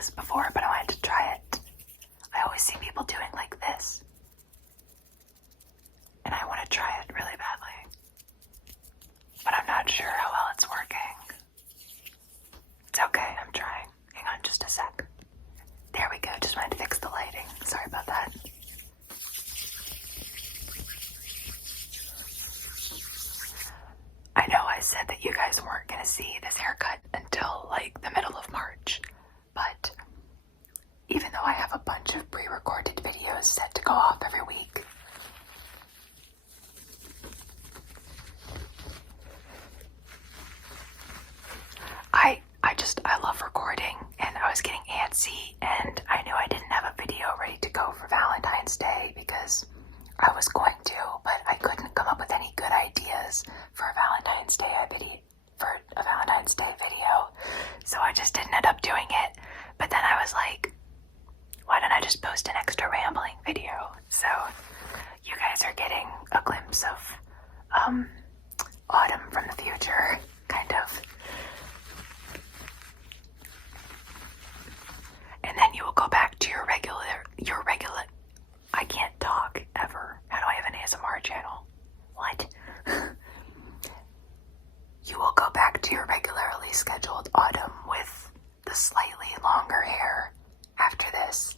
this before, but I wanted to try it. I always see people doing like this, and I want to try it really badly, but I'm not sure how well it's working. It's okay, I'm trying. Hang on just a sec. There we go, just wanted to fix the lighting. Sorry about that. I know I said that you guys weren't going to see this haircut until like the middle of March, but even though I have a bunch of pre-recorded videos set to go off every week, I love recording, and I was getting antsy, and I knew I didn't have a video ready to go for Valentine's Day because I was going to, but I couldn't come up with any good ideas for a Valentine's Day video, so I just didn't end up doing it. But then I was like, why don't I just post an extra rambling video? So you guys are getting a glimpse of autumn from the future, kind of. And then you will go back to your regular, I can't talk ever. How do I have an ASMR channel? What? You will go back to your regularly scheduled autumn with the slightly longer hair after this.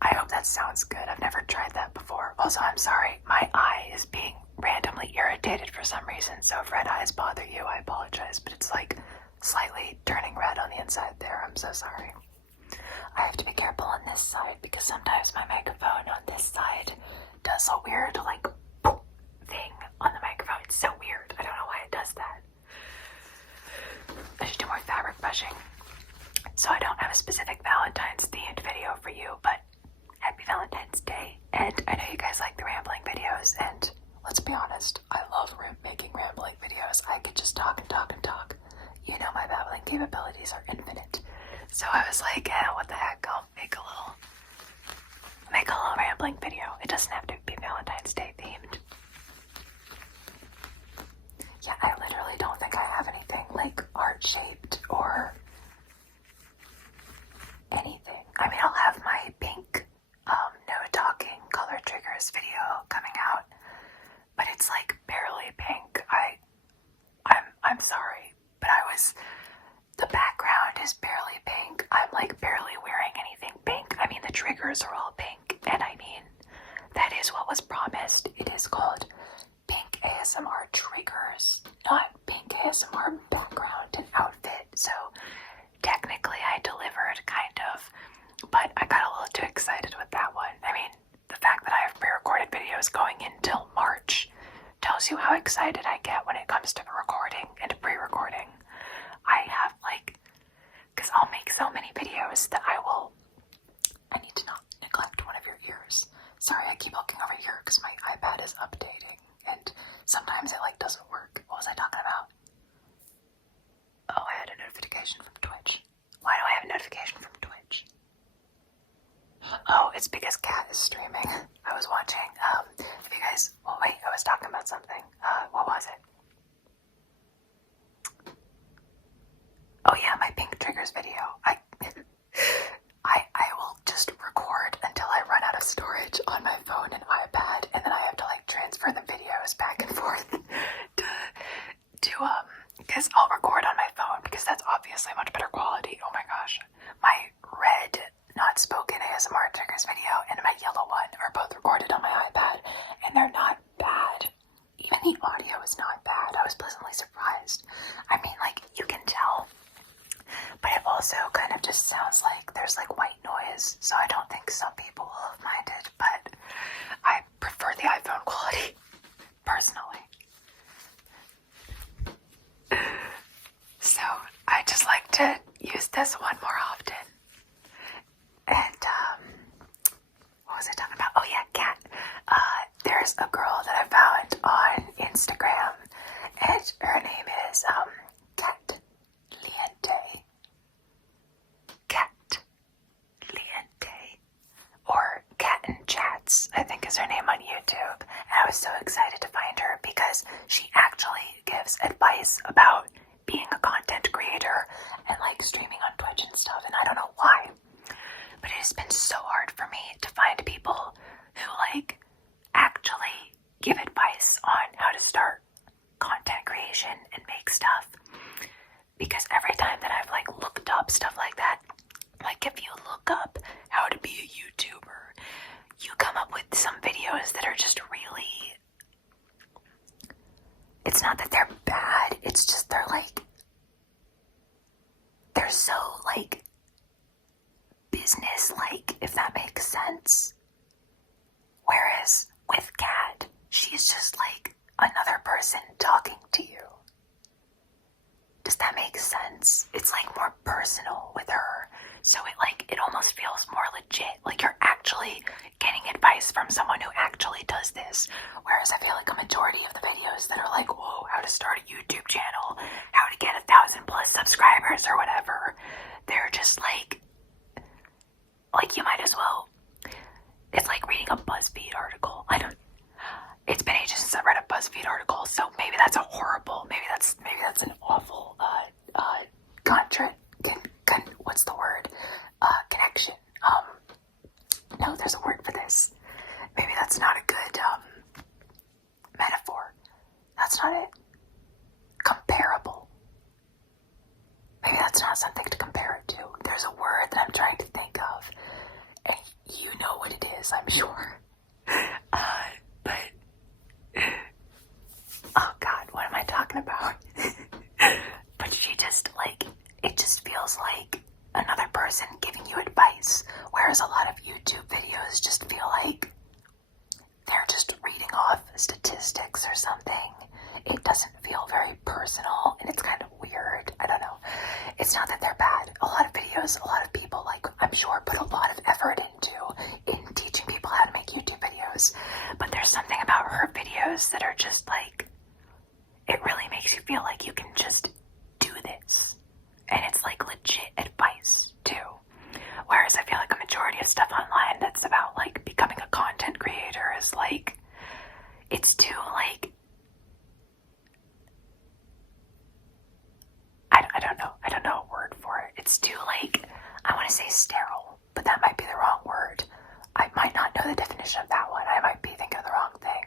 I hope that sounds good. I've never tried that before. Also, I'm sorry, my eye is being randomly irritated for some reason, so if red eyes bother you, I apologize, but it's like slightly turning red on the inside there. I'm so sorry. I have to be careful on this side because sometimes my microphone on this side does a weird like thing on the microphone. It's so weird. I don't know why it does that. I should do more fabric brushing. So I don't have a specific Valentine's themed video for you, but happy Valentine's Day. And I know you guys like the rambling videos, and let's be honest, I love making rambling videos. I could just talk and talk and talk. You know my babbling capabilities are infinite. So I was like, what the heck, I'll make a little rambling video. It doesn't have to be Valentine's Day themed. Yeah, I literally don't think I have anything like heart-shaped or anything. I mean, I'll have my pink no talking color triggers video coming out, but it's like barely pink. I'm sorry, but the background is barely pink. I'm like barely wearing anything pink. I mean, the triggers are all pink, and I mean, that is what was promised. It is called pink ASMR triggers, not pink ASMR background and outfit. So technically I delivered, kind of, but I got a little too excited with that one. I mean, the fact that I have pre-recorded videos going until March tells you how excited I get when it comes to recording and pre-recording. I have because I'll make so many videos that I need to not neglect one of your ears. Sorry, I keep looking over here because my iPad is updating, and sometimes it doesn't work. What was I talking about? Oh, I had a notification from Twitch. Why do I have a notification from Twitch? Oh, it's because Kat is streaming. I was watching, if you guys, well, wait, I was talking about something. What was it? Oh yeah, my pink triggers video. I will just record until I run out of storage on my phone and iPad, and then I have to transfer the videos back and forth to because I'll record on my phone because that's obviously much better quality. Oh my gosh. My red not spoken ASMR triggers video and my yellow one are both recorded on my iPad, and they're not bad. Even the audio is not bad. I was pleasantly surprised. I mean, you can tell, but it also kind of just sounds like there's white noise, so I don't think some people will have minded, but I prefer the iPhone quality, personally. So I just like to use this one more often. And what was I talking about? Oh yeah, Kat. There's a girl that I found on Instagram, and her name is Kat Liente. Kat Liente, or Cat and Chats, I think is her name on YouTube. And I was so excited to find her because she actually gives advice advice about being a content creator and like streaming on Twitch and stuff, and I don't know why, but it has been so hard for me to find people who like actually give advice on how to start content creation and make stuff, because every time that I've like looked up stuff like that, like if you look up how to be a YouTuber, you come up with some videos that are just really, it's not that they're bad, it's just they're so like business like, if that makes sense. Whereas with Kat, she's just like another person talking to you. Does that make sense? It's like more personal with her. So it almost feels more legit. Like you're actually getting advice from someone who actually does this. Whereas I feel like a majority of the videos that are like, whoa, how to start a YouTube channel, how to get 1,000+ subscribers or whatever, they're just like you might as well, it's like reading a BuzzFeed article. It's been ages since I read a BuzzFeed article, so maybe that's maybe that's an awful what's the word? Connection. No, there's a word for this. Maybe that's not a good metaphor. That's not it. Comparable. Maybe that's not something to compare it to. There's a word that I'm trying to think of, and you know what it is, I'm sure. But oh God, what am I talking about? But she just it just feels like another person giving you advice, whereas a lot of YouTube videos just feel like they're just reading off statistics or something. It doesn't feel very personal, and it's kind of weird. I don't know. It's not that they're bad. A lot of videos, a lot of people, I'm sure, put a lot of effort in teaching people how to make YouTube videos. But there's something about her videos that are just it really makes you feel like you can just do this. And it's legit advice too. Whereas I feel like a majority of stuff online that's about becoming a content creator is it's too I don't know a word for it. It's too I want to say sterile, but that might be the wrong word. I might not know the definition of that one. I might be thinking of the wrong thing.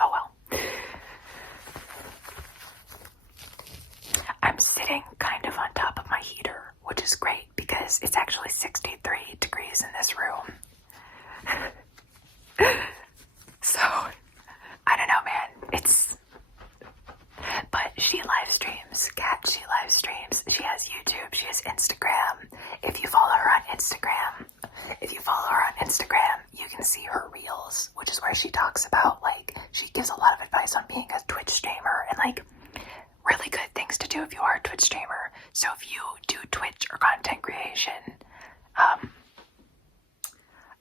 Oh well. I'm sitting kind of on top of my heater, which is great because it's actually 63 degrees in this room. So, I don't know, man. But she live streams. Kat, she live streams. She has YouTube. She has Instagram. If you follow her on Instagram, you can see her reels, which is where she talks about, she gives a lot of advice on being a Twitch streamer and, really good things to do if you are a Twitch streamer. So if you do Twitch or content creation, I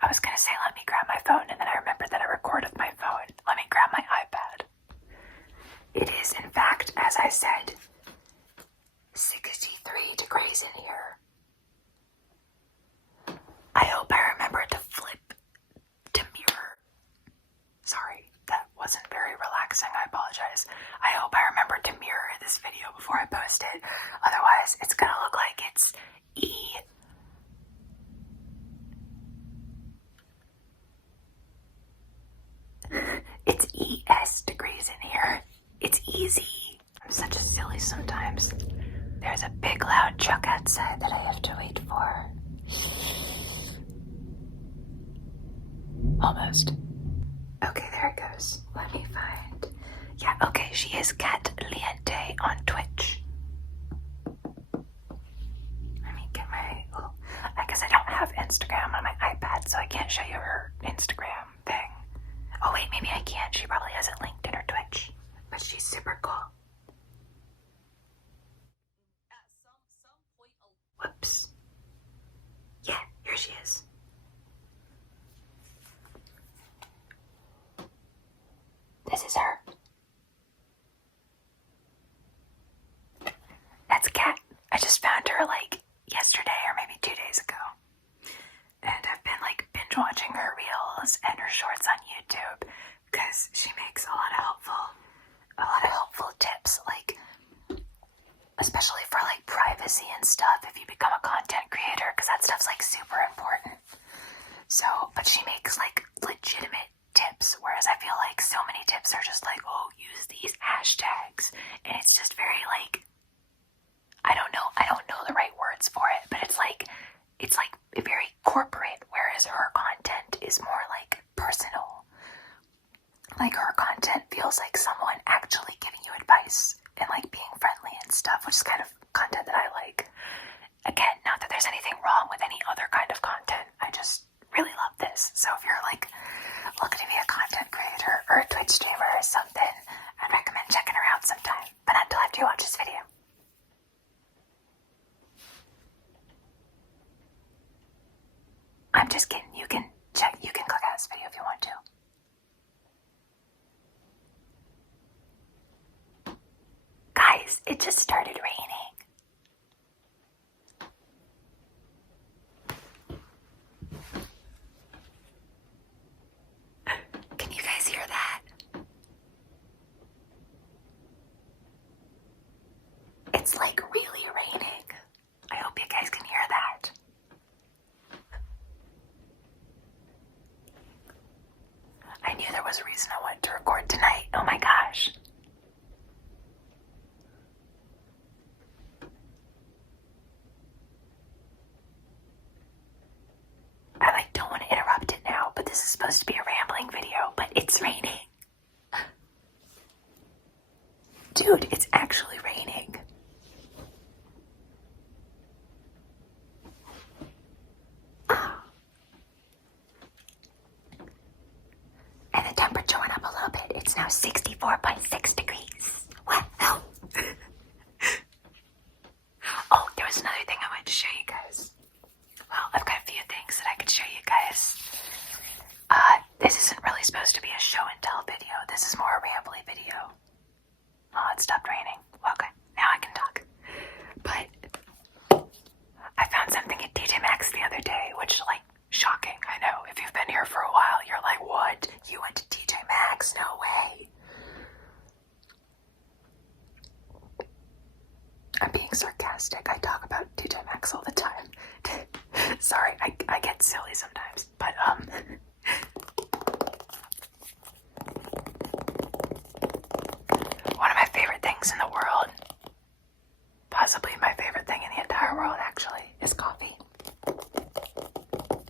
was gonna say let me grab my phone, and then I remembered that I record with my phone. Let me grab my iPad. It is, in fact, as I said, 63 degrees in here. I hope I remember to flip to mirror. Sorry, that wasn't very relaxing. I apologize. I hope I remember to mirror this video before I post it. Otherwise, it's gonna look like it's It's ES degrees in here. It's easy. I'm such a silly sometimes. There's a big loud truck outside that I have to wait for. Almost. Okay, there it goes. Let me find. Yeah, okay, she is Kat Liente on Twitch. Let me get my. Oh, I guess I don't have Instagram on my iPad, so I can't show you her Instagram thing. Oh, wait, maybe I can. She probably has it linked in her Twitch. But she's super cool. Whoops. Yeah, here she is. This is her. That's Kat. I just found her yesterday or maybe 2 days ago. And I've been binge watching her reels and her shorts on YouTube because she makes especially for like privacy and stuff if you become a content creator, because that stuff's like super important. So, but she makes like legitimate tips, whereas I feel like so many tips are just like, oh, use these hashtags, and it's just very like, I don't know the right words for it, but it's like very corporate, whereas her content is more like personal. Like her content feels like someone actually giving you advice and like being friendly and stuff, which is kind of content that I like. Again, not that there's anything wrong with any other kind of content. I just really love this. So if you're like looking to be a content creator or a Twitch streamer or something, I'd recommend checking her out sometime. But not until after you watch this video. I'm just kidding. You can click out this video if you want to. Guys, it just started raining. Can you guys hear that? It's like really raining. I hope you guys can hear that. I knew there was a reason I wanted to record tonight. Oh my gosh. I don't want to interrupt it now, but this is supposed to be a rambling video, but it's raining. Dude, it's actually raining. And the temperature went up a little bit. It's now 64.6 degrees. Wow. Oh, there was another thing I wanted to show you guys. Well, I've got a few things that I could show you guys. This isn't really supposed to be a show and tell video. This is more a rambly video. Oh, it stopped raining. Well, okay, now I can talk. But I found something at TJ Maxx the other day, which, like, shocking. I know. If you've been here for a while, you're like, what? You went to TJ Maxx? No way. I'm being sarcastic. I talk about TJ Maxx all the time. Sorry, I get silly sometimes. But, one of my favorite things in the world, possibly my favorite thing in the entire world actually, is coffee.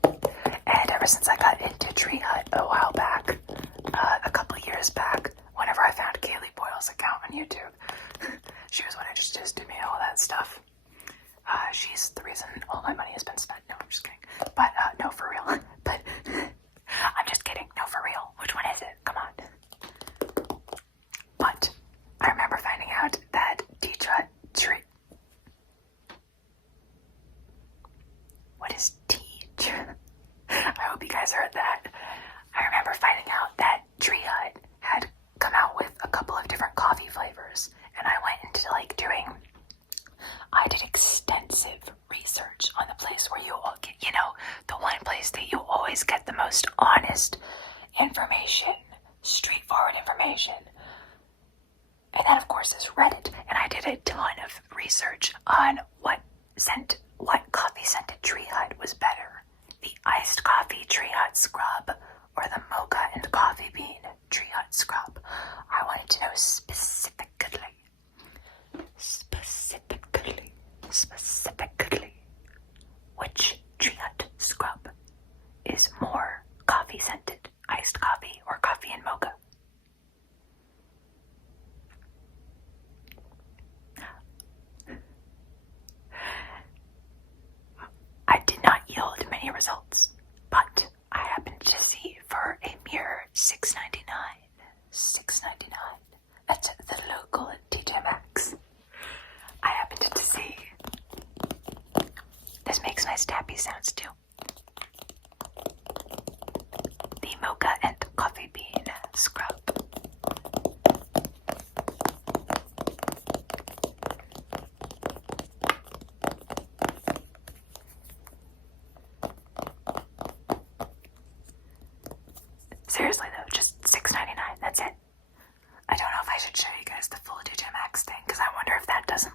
And ever since I got into Tree Hut a while back, a couple years back, whenever I found Kaylee Boyle's account on YouTube, she was what introduced to me all that stuff. She's the reason all my money has been spent. No, I'm just kidding. But, no, for real. But, I'm just kidding. No, for real. Which one is it? Come on. But, I remember finding out that tree. What is tea? I hope you guys heard that. I remember finding out that Tree Hut had come out with a couple of different coffee flavors, and I went into I did extensive research on the place where you all get, the one place that you always get the most honest information, straightforward information. And that, of course, is Reddit. And I did a ton of research on what coffee scented Tree Hut was better. The iced coffee Tree Hut scrub or the mocha and coffee bean Tree Hut scrub. I wanted to know specifically which Tree Hut scrub is more coffee scented, iced coffee or coffee and mocha. I did not yield many results, but I happened to see for a mere $6.99 at the local TJ Maxx. I happened to see, this makes nice tappy sounds too, the mocha and coffee bean scrub. Seriously though, just $6.99, that's it. I don't know if I should show you guys the full TJ Maxx thing, because I wonder if that doesn't,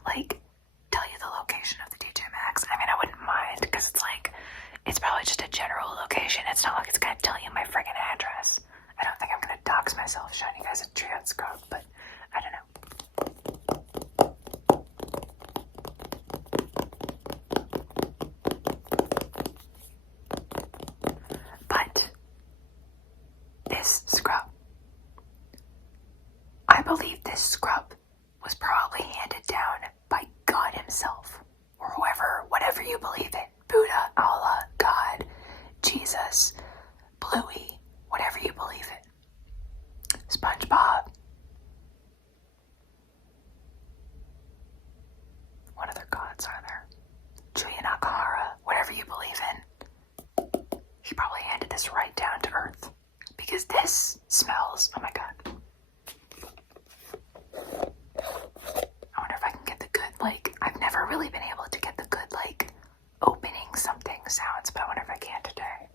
probably handed down by God himself, or whoever, whatever you believe in. Buddha, Allah, God, Jesus, Bluey, whatever you believe in. SpongeBob. What other gods are there? Juya Nakahara, whatever you believe in. He probably handed this right down to earth. Because this smells, oh my God. I wonder if I can get the good, I've never really been able to get the good, opening something sounds, but I wonder if I can today.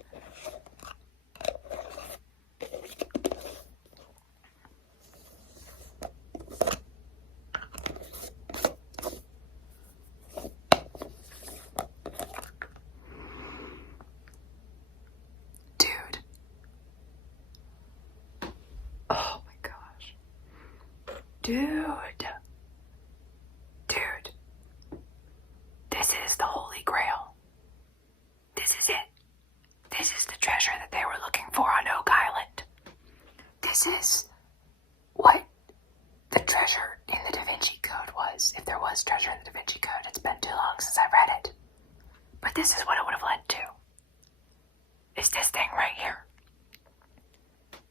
Dude. Oh my gosh. Dude. This is the Holy Grail. This is it. This is the treasure that they were looking for on Oak Island. This is what the treasure in the Da Vinci Code was. If there was treasure in the Da Vinci Code, it's been too long since I've read it. But this is what it would have led to. Is this thing right here.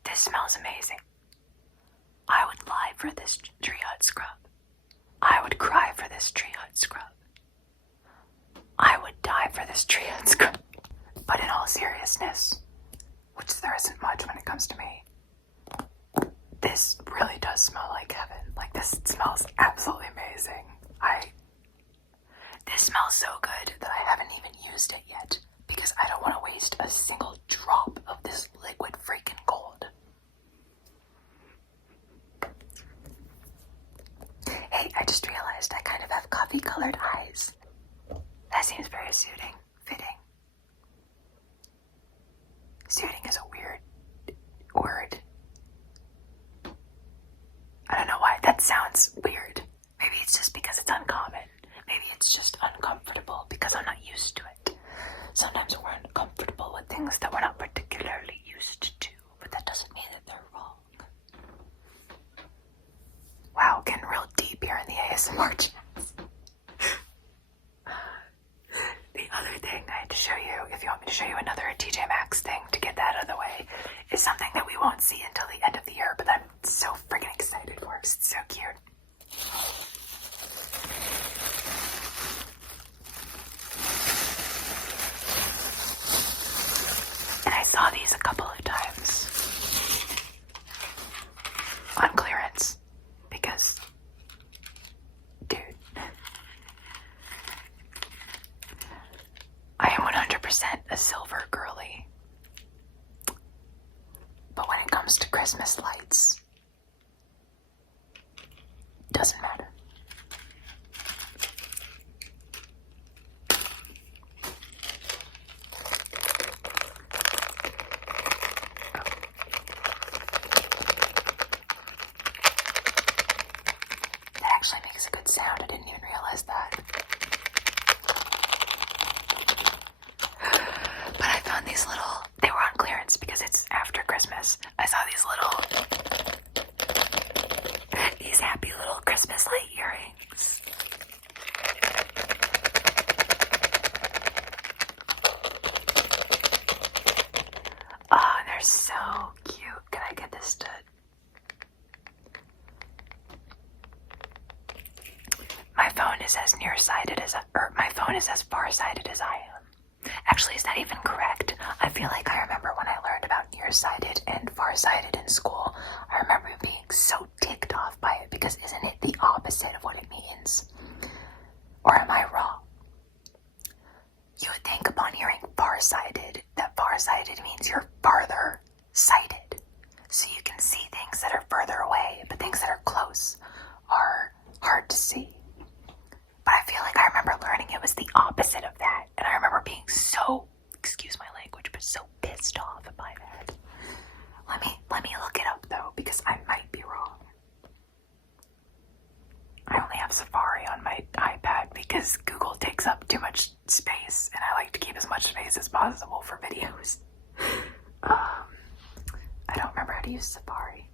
This smells amazing. I would lie for this tree hut scrub. I would cry for this tree hut scrub. I would die for this tree hut scrub. But in all seriousness, which there isn't much when it comes to me, this really does smell like heaven. This smells absolutely amazing. This smells so good that I haven't even used it yet because I don't want to waste a single drop of this liquid freaking gold. Hey, I just realized I kind of have coffee-colored eyes. That seems very suiting, fitting. Suiting is a weird word. I don't know why that sounds weird. Maybe it's just because it's uncommon. Maybe it's just uncomfortable because I'm not used to it. Sometimes we're uncomfortable with things that we're not particularly used to, but that doesn't mean that they're wrong. Wow, getting real deep here in the ASMR chats. The other thing I had to show you, if you want me to show you another TJ Maxx thing to get that out of the way, is something that we won't see until the end of the year, but I'm so freaking excited for it because it's so cute. And I saw these a couple of times on clearance because, dude, I am 100% a silver girly. But when it comes to Christmas lights, doesn't matter. That actually makes a good sound. I didn't even realize that. But I found these little, they were on clearance because it's after Christmas. I saw these happy little Christmas light earrings. Oh, they're so cute. Can I get this to... My phone is as nearsighted as my phone is as farsighted as I am. Actually, is that even correct? I feel like I remember when I learned about nearsighted and farsighted in school, I remember being so ticked off by it because isn't it the opposite of what it means? Or am I wrong? You would think upon hearing farsighted that farsighted means you're farther sighted. So you can see things that are further away, but things that are close are hard to see. But I feel like I remember learning it was the opposite of that. And I remember being so, excuse my language, but so pissed off by that. Let me look it up though, because I might be wrong. I only have Safari on my iPad because Google takes up too much space and I like to keep as much space as possible for videos. I don't remember how to use Safari.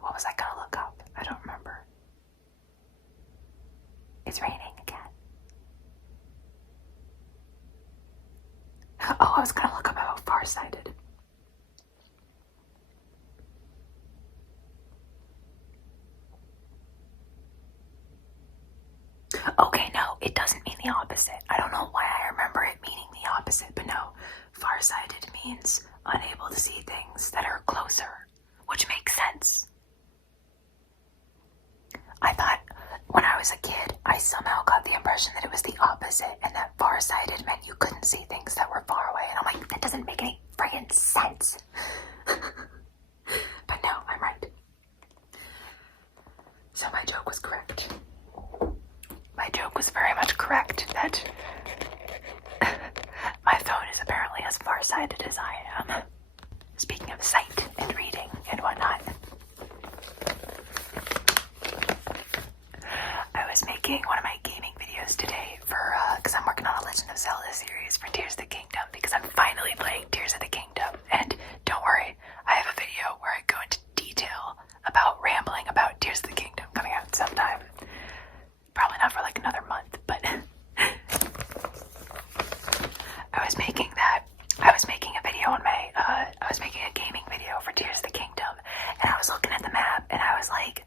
What was I gonna look up? I don't remember. It's raining again. Oh, I was gonna look up how farsighted. Okay, no, it doesn't mean the opposite. I don't know why I remember it meaning the opposite, but no. Farsighted means unable to see things that are closer, which makes sense. I thought when I was a kid, I somehow got the impression that it was the opposite and that farsighted meant you couldn't see things that were far away. And I'm like, that doesn't make any friggin' sense. But no, I'm right. So my joke was correct. My joke was very much correct that my phone is apparently as farsighted as I am. Speaking of sight and reading and whatnot. I was making one of my gaming videos today for, because I'm working on a Legend of Zelda series for Tears of the Kingdom, because I'm finally playing Tears of the Kingdom. And don't worry, I have a video where I go into detail about rambling about Tears of the Kingdom coming out sometime. Probably not for like another month, but I was making a video on my, I was making a gaming video for Tears of the Kingdom, and I was looking at the map, and I was like,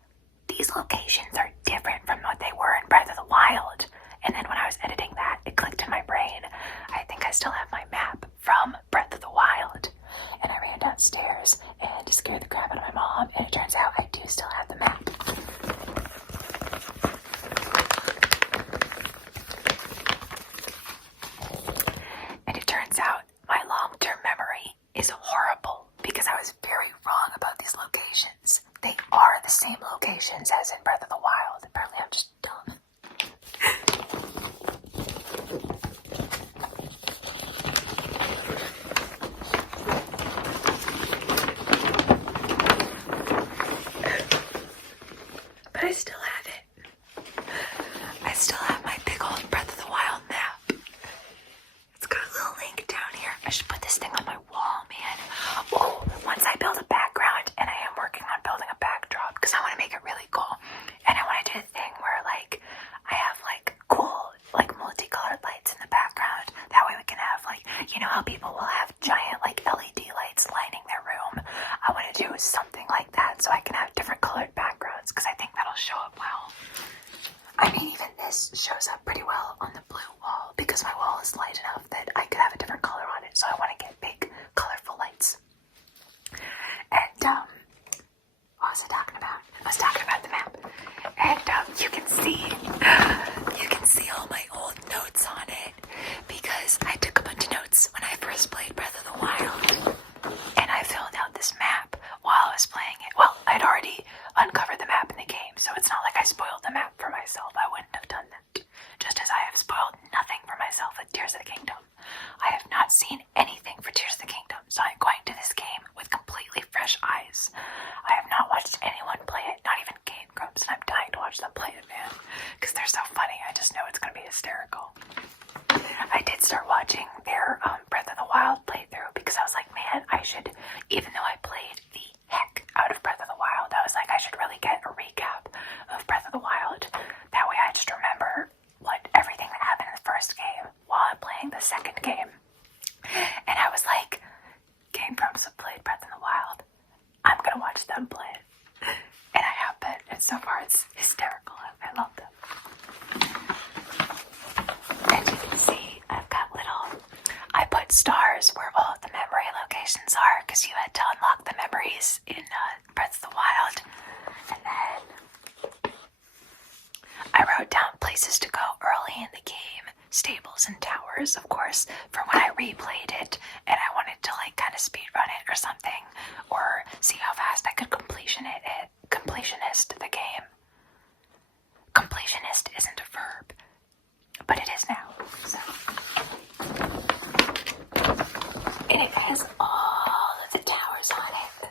these locations are different from what they were in Breath of the Wild. And then when I was editing that, it clicked in my brain, I think I still have my map from Breath of the Wild. And I ran downstairs and scared the crap out of my mom, and it turns out I do still have the map. And it turns out my long-term memory is horrible because I was very wrong about these locations. They are the same locations as in Breath of the Wild. Apparently I'm just dumb. But I still have it. I still have my big old Breath of the Wild map. It's got a little link down here. I should put this thing on my wall, man. Oh, once I build a background, and I am working on building a backdrop because I want to make it really cool. And I want to do a thing where like I have like cool like multicolored lights in the background. That way we can have like, you know how people will have giant like LED lights lining their room. I want to do something like that so I can have different colored backgrounds because I think that'll show up well. I mean, even this shows up pretty well on the blue wall because my wall is light enough that I could have a different color on it. So I want to get big, colorful lights. And, what was I talking about? I was talking about the map. And, you can see all my old notes on it because I took a bunch of notes when I first played Breath of the Wild. And I filled out this map while I was playing it. Well, I'd already uncovered the map in the game, so it's not like I spoiled the map for myself. I wouldn't have done that. Just as I have spoiled nothing for myself with Tears of the Kingdom. I have not seen anything for Tears of the Kingdom, so I'm going to this game with completely fresh eyes. I have not watched anyone play it, not even Game Grumps, and I'm dying to watch them play it, man. Because they're so funny, I just know it's going to be hysterical. I did start watching their Breath of the Wild playthrough because I was like, man, I should, even though I played the heck out of Breath of the Wild, I was like, I should really get a recap of Breath of the Wild. That way I just remember everything that happened in the first game while I'm playing the second game. And I was like, Game Grumps have played Breath of the Wild. I'm gonna watch them play it. And I have been, and so far it's hysterical. I love them. As you can see, I put stars where all of the memory locations are because you had to unlock the memories in Breath of the Wild. And then I wrote down places to go early in the game, stables and towers, of course, for when I replayed it and I wanted to like kind of speed run it or something, or see how fast I could completionist the game. Completionist isn't a verb, but it is now, so. And it has all of the towers on it.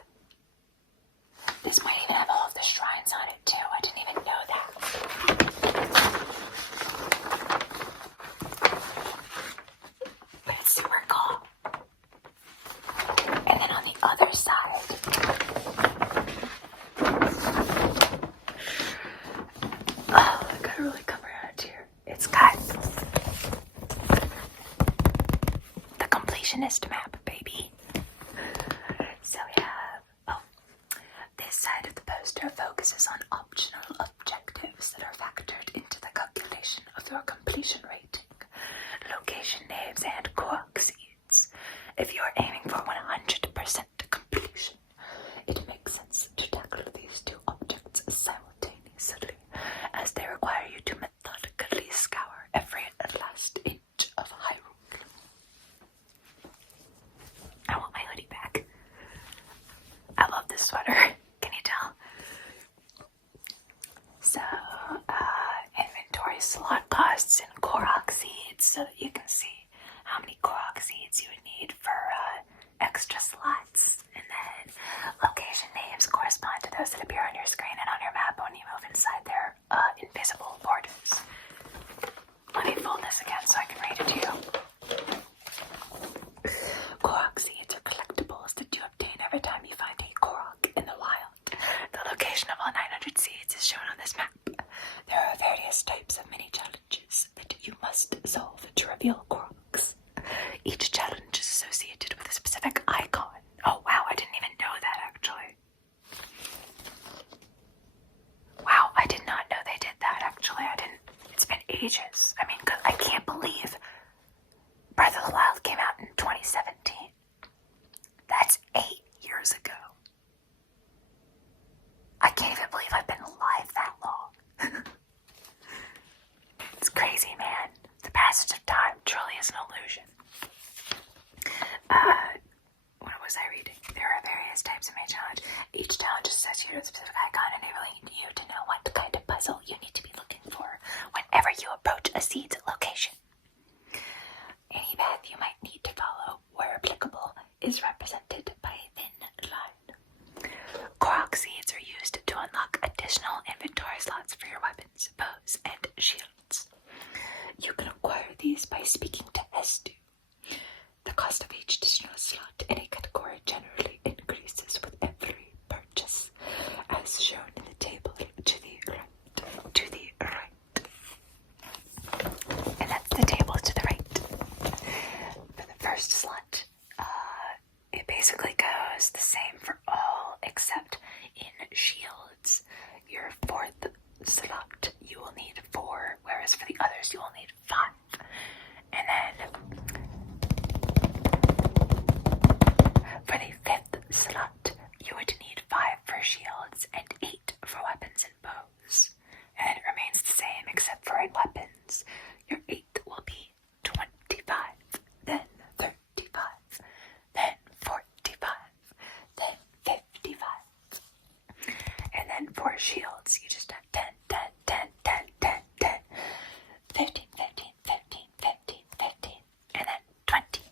This might even have all of the shrines on it too. I didn't even know that. But it's super cool. And then on the other side, locationist map, baby. So we have, this side of the poster focuses on optional objectives that are factored into the calculation of your completion rating. Location names and Korok seeds. If you're aiming for 100% completion, it makes sense to tackle these two objects simultaneously, as they require you to methodically scour every last inch of Hyrule. I want my hoodie back. I love this sweater. Can you tell? So, inventory slot costs and Korok seeds, so that you can see how many Korok seeds you would need for extra slots. And then location names correspond to those that appear on your screen and on your map when you move inside their invisible borders. Let me fold this again so I can read it to you. Korok seeds are collectibles that you obtain every time you find a Korok in the wild. The location of all 900 seeds is shown on this map. There are various types of mini challenges that you must solve to reveal Koroks. Each challenge is associated with a specific icon. Oh wow, I didn't even know that actually. Wow, I did not know they did that actually. It's been ages. I mean, I can't believe Breath of the Wild came out in 2017. That's 8 years ago. I can't even believe I've been alive that long. It's crazy, man. The passage of time truly is an illusion. What was I reading? There are various types of main challenge. Each challenge is associated with a specific icon, enabling you to know what kind of puzzle you need to be looking for whenever you approach a seed's location. Any path you might need to follow, where applicable, is represented by a thin line. Korok seeds are used to unlock additional inventory slots for your weapons, bows, and shields. You can acquire these by speaking to Estu. The cost of each additional slot in a category generally increases with every purchase, as shown in the table to the right. And that's the table to the right. For the first slot, it basically goes the same for all except in shields. Your fourth slot, you will need 4, whereas for the others, you will need 5. And then for the 5th slot, you would need 5 for shields and 8 for weapons and bows. And it remains the same except for in weapons. Your 8th will be 25, then 35, then 45, then 55. And then for shields, you just have 10, 10, 10, 10, 10, 10, 15, 15, 15, 15, 15, and then 20.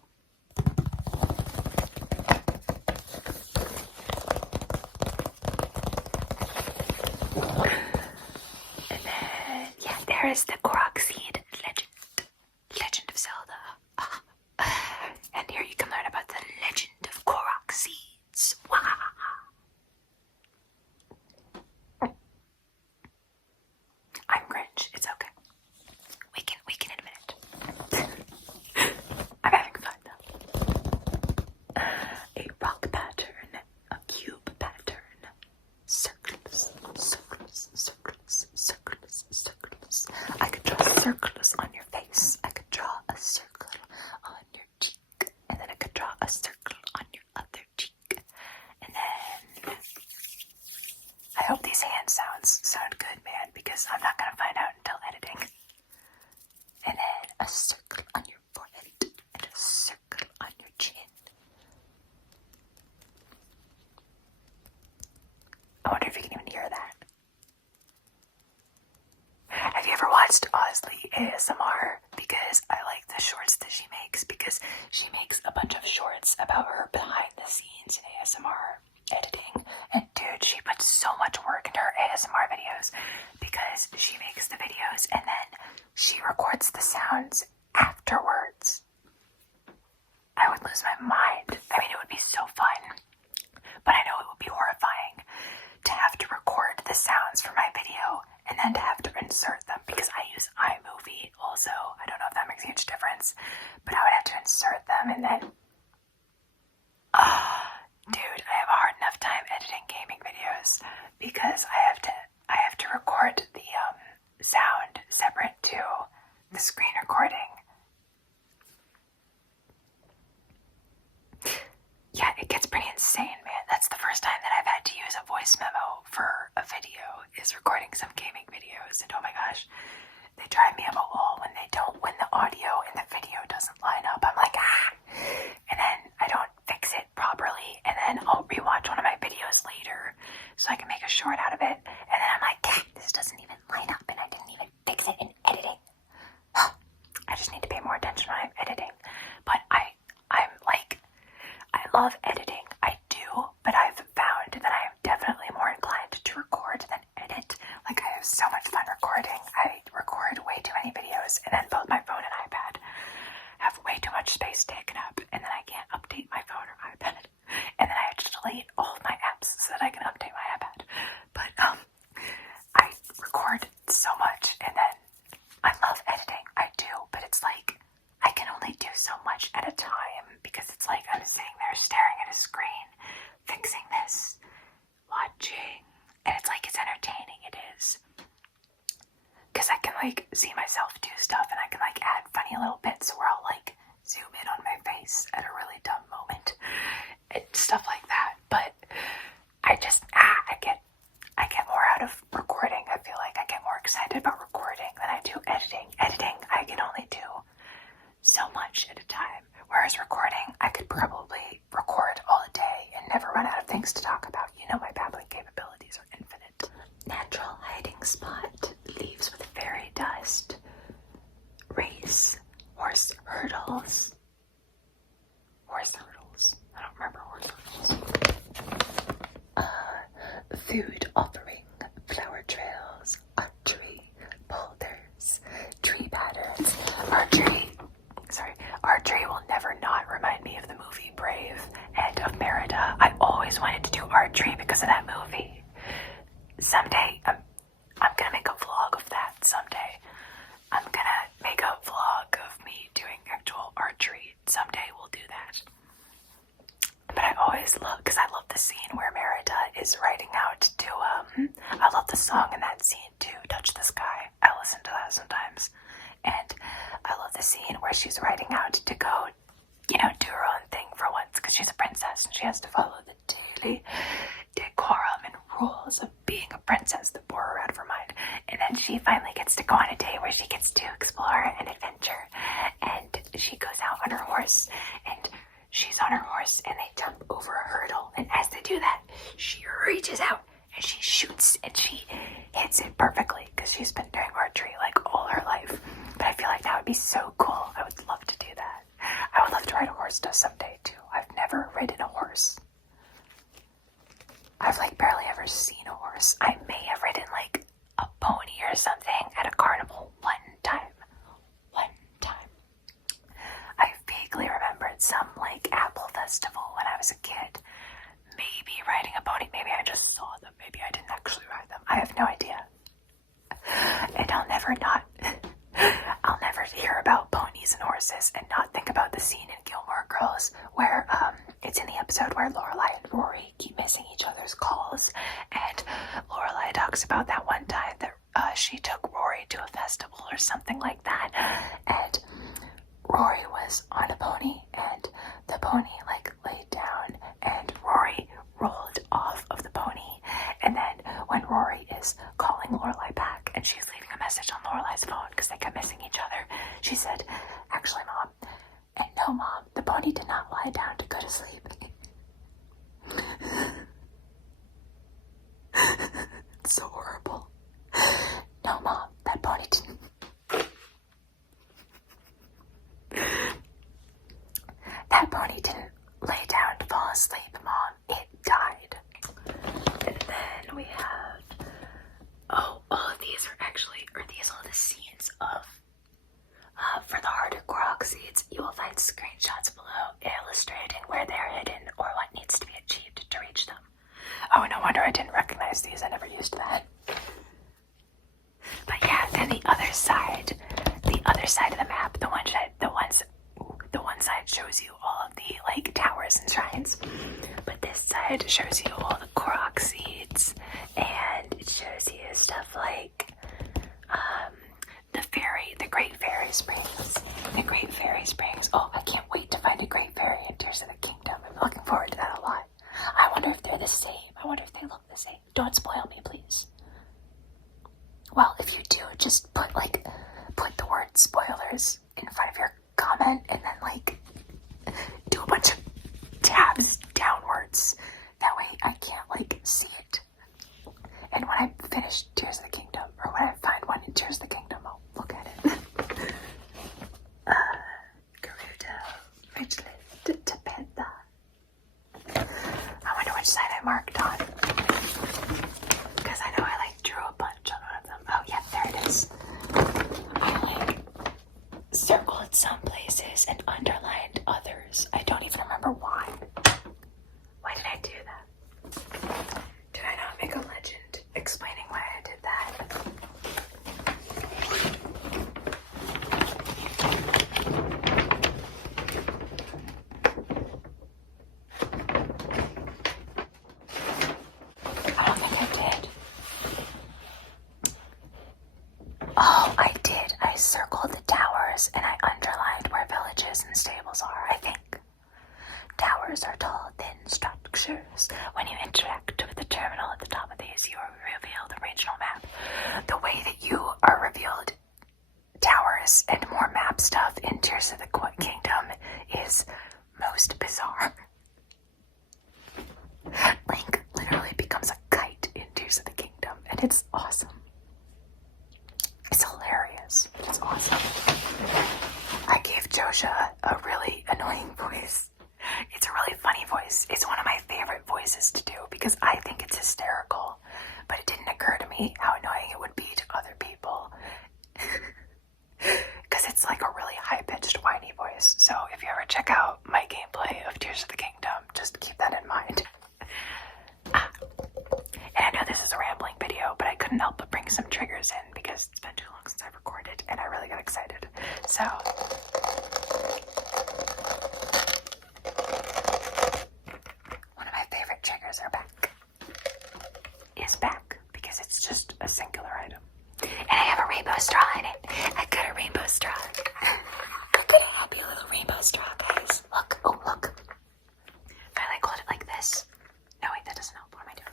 And then, yeah, there is the Korok seed legend of Zelda. And here you can learn about the legend of Korok seeds. Wow. I'm Grinch. It's okay. We can admit it. I'm having fun though. A rock pattern, a cube pattern, circles, circles, circles, circles, circles. I could draw circles on your face. I could draw a circle on your cheek, and then I could draw a circle on your other cheek, and then I hope these hand sounds sound good, man, because I'm not gonna find out until editing. And then a circle on your forehead and a circle on your chin. I wonder if you can even hear that. Have you ever watched Osley ASMR? Because I like the shorts that she makes, because she makes a bunch of shorts about her behind the scenes in ASMR editing. And dude, she puts so much work into her ASMR videos because she makes the videos and then she records the sounds afterwards. I would lose my mind. I mean, it would be so fun, but I know it would be horrifying to have to record the sounds for my video and then to have to insert them, because I use iMovie also. I don't know if that makes a huge difference, but I would have to insert them and then is recording some gaming videos, and oh my gosh, they drive me up a wall when the audio and the video doesn't line up. I'm like, and then I don't fix it properly, and then I'll rewatch one of my videos later so I can make a short out of it, and then I'm like, this doesn't even line up, and I didn't even fix it in editing. I just need to pay more attention when I'm editing. But I'm like, I love editing. I do, but I've found that I am definitely more inclined to record than edit. Like, I have so much fun recording. I record way too many videos, and then both my phone and iPad have way too much space taken up, and then I can't update my phone or iPad. And then I have to delete all of my apps so that I can update my iPad. But I record so much, and then I love editing. I do, but it's like I can only do so much at a time because it's like I'm sitting there staring at a screen, fixing this, watching, and it's like it's entertaining. It is. Because I can like see myself do stuff, and I can like add funny little bits where I'll like zoom in on my face at a really dumb moment and stuff like that. But I just I get more out of recording. I feel like I get more excited about recording than I do editing. Editing, I can only do so much at a time. Whereas recording, I could probably record all day and never run out of things to talk about. You know, my babbling capabilities are infinite. Natural hiding spot. Leaves with fairy dust. Race. Horse hurdles. Horse hurdles. I don't remember horse hurdles. Food offering. Flower trails. Archery. Boulders. Tree patterns. Archery will never not remind me of the movie Brave and of Merida. I always wanted to do archery because of that movie. Someday, I'm gonna make a vlog of that someday. I'm gonna make a vlog of me doing actual archery. Someday we'll do that. But I always love, because I love the scene where Merida is riding out to, I love the song in that scene too, Touch the Sky. I listen to that sometimes. And I love the scene where she's riding out to go, do her own thing for once, because she's a princess and she has to follow the daily decorum and rules of being a princess that bore her out of her mind. And then she finally gets to go on a day where she gets to explore and adventure. And she goes out on her horse, and she's on her horse, and they jump over a hurdle. And as they do that, she reaches out and she shoots, and she hits it perfectly because she's been doing archery like all her life. But I feel like that would be so cool. I would love to do that. I would love to ride a horse someday too. I've never ridden a horse. I've like barely ever seen a horse. I may have ridden like a pony or something at a carnival one time. I vaguely remembered some like apple festival when I was a kid. Maybe riding a pony. Maybe I just saw them. Maybe I didn't actually ride them. I have no idea. And I'll never hear about ponies and horses and not think about the scene in Gilmore Girls where it's in the episode where Lorelai and Rory keep missing each other's calls, and Lorelai talks about that one time that she took Rory to a festival or something like that, and Rory was on a pony, and the pony like laid down, and Rory rolled off of the pony. And then when Rory is calling Lorelai back and she's leaving a message on Lorelai's phone because they kept missing each other, she said, "Actually, Mom, and no, Mom, the pony did not lie down to go to sleep." It's so horrible. No, Mom, that pony didn't. That pony didn't lay down to fall asleep, Mom. It died. And then we have, all of these are these all the scenes of, for the harder Korok seeds. You will find screenshots below illustrating where they're hidden or what needs to be achieved to reach them. Oh, no wonder I didn't recognize these. I never used that. But yeah, then the other side of the map, the one side shows you all of the like towers and shrines, but this side shows you all the Korok seeds, and it shows you stuff like the Great Fairy Springs. Oh, I can't wait to find a Great Fairy in Tears of the Kingdom. I'm looking forward to that a lot. I wonder if they're the same. I wonder if they look the same. Don't spoil me, please. Well, if you do, just put the word spoilers in front of your comment and then like do a bunch of tabs downwards. That way I can't like see it. And when I finish Tears of the Kingdom, or when I find one in Tears of the Kingdom, I'll look at it. Garuda, Ridgelet, Tapeta. I wonder which side I marked on. Because I know I like drew a bunch on one of them. Oh yeah, there it is. I like circled some places and underlined others. I don't even remember why. Why did I do that? Did I not make a legend explaining why I did that? I don't think I did. Oh, I did. I circled the towers and I underlined where villages and stables are, I think. Towers are tall, thin structures. When you interact with the terminal at the top of these, you are revealed the regional map. The way that you are revealed towers and more map stuff in Tears of the Kingdom is most bizarre. Link literally becomes a kite in Tears of the Kingdom, and it's awesome. It's hilarious. It's awesome. I gave Joja a really annoying voice. It's a really funny voice. It's one of my favorite voices to do because I think it's hysterical, but it didn't occur to me how annoying it would be to other people. Because it's like a really high-pitched, whiny voice. So if you ever check out my gameplay of Tears of the Kingdom, just keep that in mind. And I know this is a rambling video, but I couldn't help but bring some triggers in because it's been too long since I've recorded, and I really got excited. So one of my favorite triggers is back because it's just a singular item. And I have a rainbow straw in it. I got a rainbow straw. Look at a happy little rainbow straw, guys. Look, oh look. If I like hold it like this. No wait, that doesn't help. What am I doing?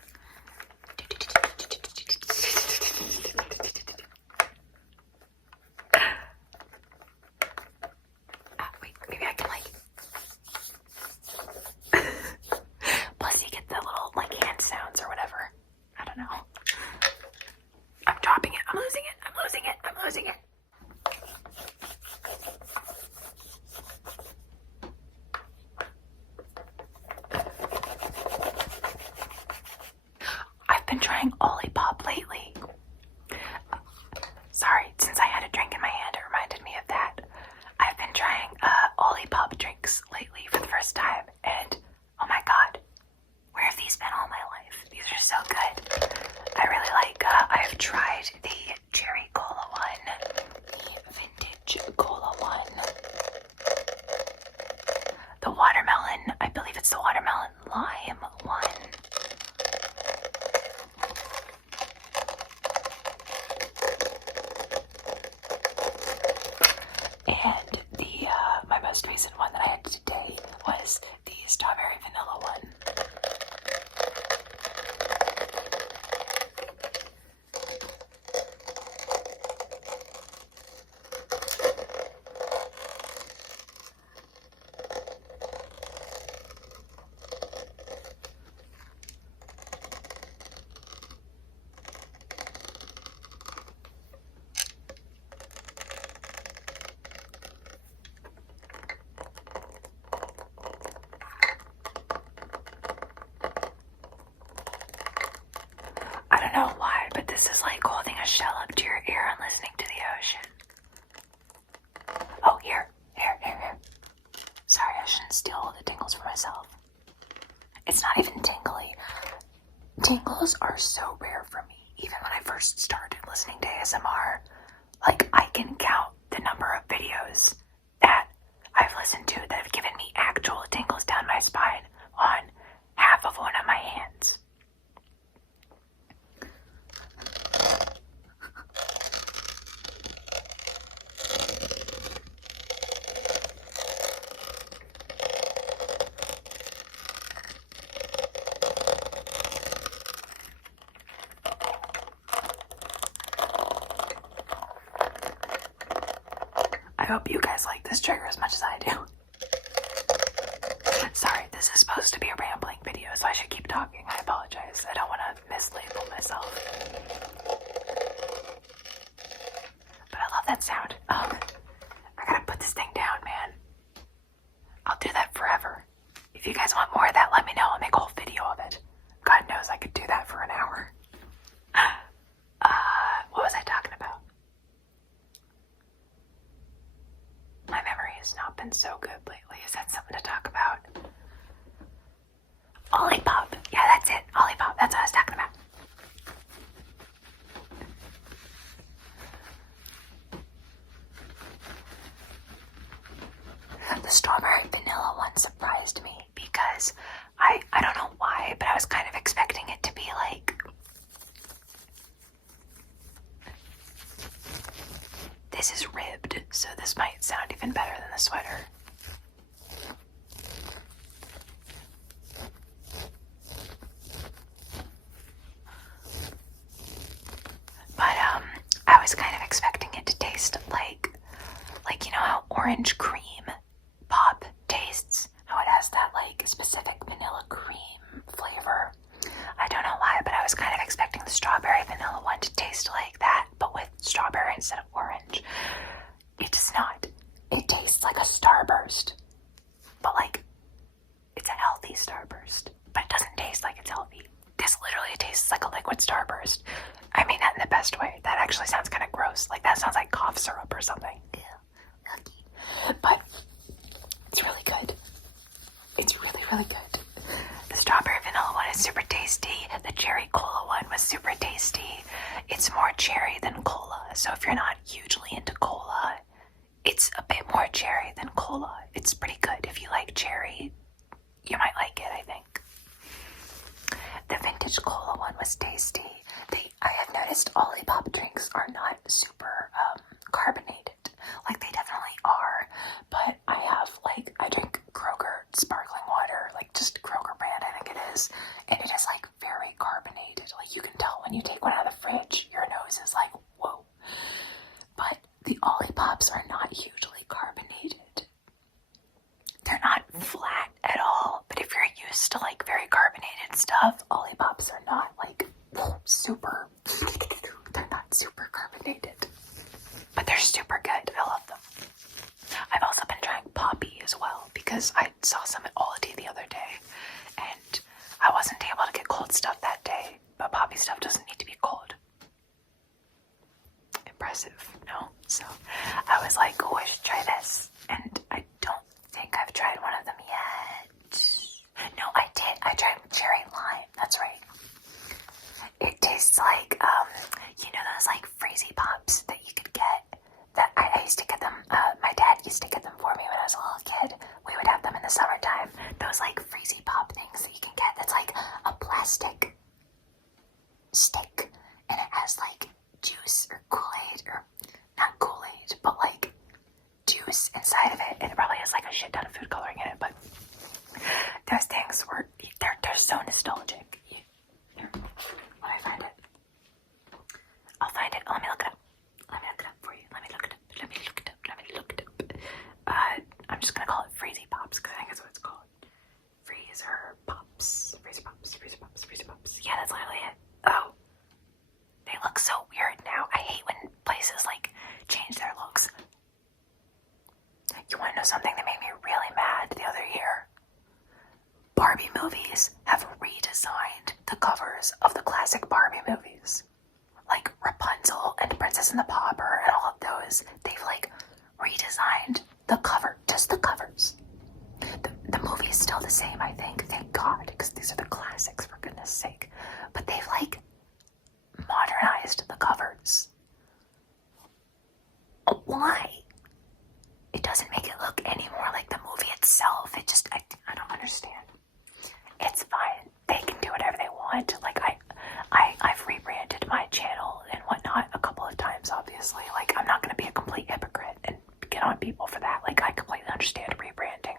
Wait, maybe I can like. Plus you get the little like hand sounds or whatever. I don't know. I'm dropping it. I'm losing it. I'm losing it. I'm losing it. I've been trying olipop lately. Sorry, since I had a drink in my hand, it reminded me of that. I've been trying olipop drinks lately for the first time, and oh my god, where have these been all my life? These are so good. I really like, I've tried the cherry cola one, the vintage cola one, the watermelon, I believe it's the watermelon lime one. And the, my most recent one that I had today was the strawberry vanilla one. I don't know why, but this is like holding a shell up to your ear and listening to the ocean. Oh, here. Sorry, I shouldn't steal all the tingles for myself. It's not even tingly. Tingles are so rare for me. Even when I first started listening to ASMR, like I can count the number of videos that I've listened to that have given me actual tingles down my spine on half of one of my hands. I hope you guys like this trigger as much as I do. Sorry, this is supposed to be a rambling video, so I should keep talking. I apologize. I don't want to mislabel myself. But I love that sound. I gotta put this thing down, man. I'll do that forever. If you guys want more of that, let me know. I'll make a whole video of it. God knows I could do that for an hour. What was I talking about? My memory has not been so good lately. Is that something to talk about? Olipop. Yeah, that's it. Olipop. That's what I was talking about. The strawberry vanilla one surprised me because I don't know why, but I was kind of expecting it to be like this is ribbed, so this might sound even better than the sweater. But I was kind of expecting it to taste like you know how orange cream pop tastes, how it has that like specific vanilla cream flavor. I don't know why, but I was kind of expecting the strawberry vanilla one to taste like that, but with strawberry instead of orange. It does not. It tastes like a Starburst, but like it's a healthy Starburst, but it doesn't taste like it's healthy. This literally tastes like a liquid Starburst. I mean that in the best way. That actually sounds kind of gross. Like that sounds like cough syrup or something. Yucky. But it's really good. It's really, really good. The strawberry vanilla one is super tasty. The cherry cola one was super tasty. It's more cherry than cola. So if you're not hugely into cola, it's a bit more cherry than cola. It's pretty good. If you like cherry, you might like it, I think. The vintage cola one was tasty. I have noticed olipop drinks are not super carbonated. Like they definitely are, but I drink Kroger sparkling water, like just Kroger brand, I think it is, and it is like very carbonated. Like you can tell when you take one out of the fridge, your nose is like, whoa. But the olipops are not hugely carbonated. They're not flat at all, but if you're used to like very carbonated stuff, olipops are not like super, they're not super carbonated, but they're super good. I love them. I've also been trying Poppy as well because I saw some at Aldi the other day and I wasn't able to get cold stuff that day, but Poppy stuff doesn't need to be cold. Impressive, no? So I was like, oh, I should try this, and I don't think I've tried one of them yet. No, I did. I tried cherry lime. That's right. It tastes like, you know those like freezy pops that you could get? That I used to get them, my dad used to get them for me when I was a little kid. We would have them in the summertime. Those like freezy pop things that you can get that's like a plastic stick and it has like juice or Kool-Aid, or not Kool-Aid, but like juice inside of it. And it probably has like a shit ton of food coloring in it, but those things were, they're so nostalgic. Here, when I find it, I'll find it. Let me look it up. Let me look it up for you. Let me look it up. Let me look it up. Let me look it up. I'm just gonna call it Freezy Pops because I think that's what it's called. Freezer Pops. Freezer Pops. Freezer Pops. Freezer Pops. Yeah, that's literally it. Oh. They look so weird now. I hate when places like change their looks. You wanna know something that made me really mad the other year? Barbie movies have redesigned the covers of the classic Barbie movies. Like Rapunzel and Princess and the Pauper and all of those, they've like redesigned the cover, just the covers. The movie is still the same, I think, thank God, because these are the classics, for goodness sake. But they've like modernized the covers. Why? It doesn't make it look any more like the movie itself. It just, I don't understand. It's fine. They can do whatever they want. Like I've rebranded my channel and whatnot a couple of times, obviously. Like I'm not going to be a complete hypocrite and get on people for that. Like I completely understand rebranding.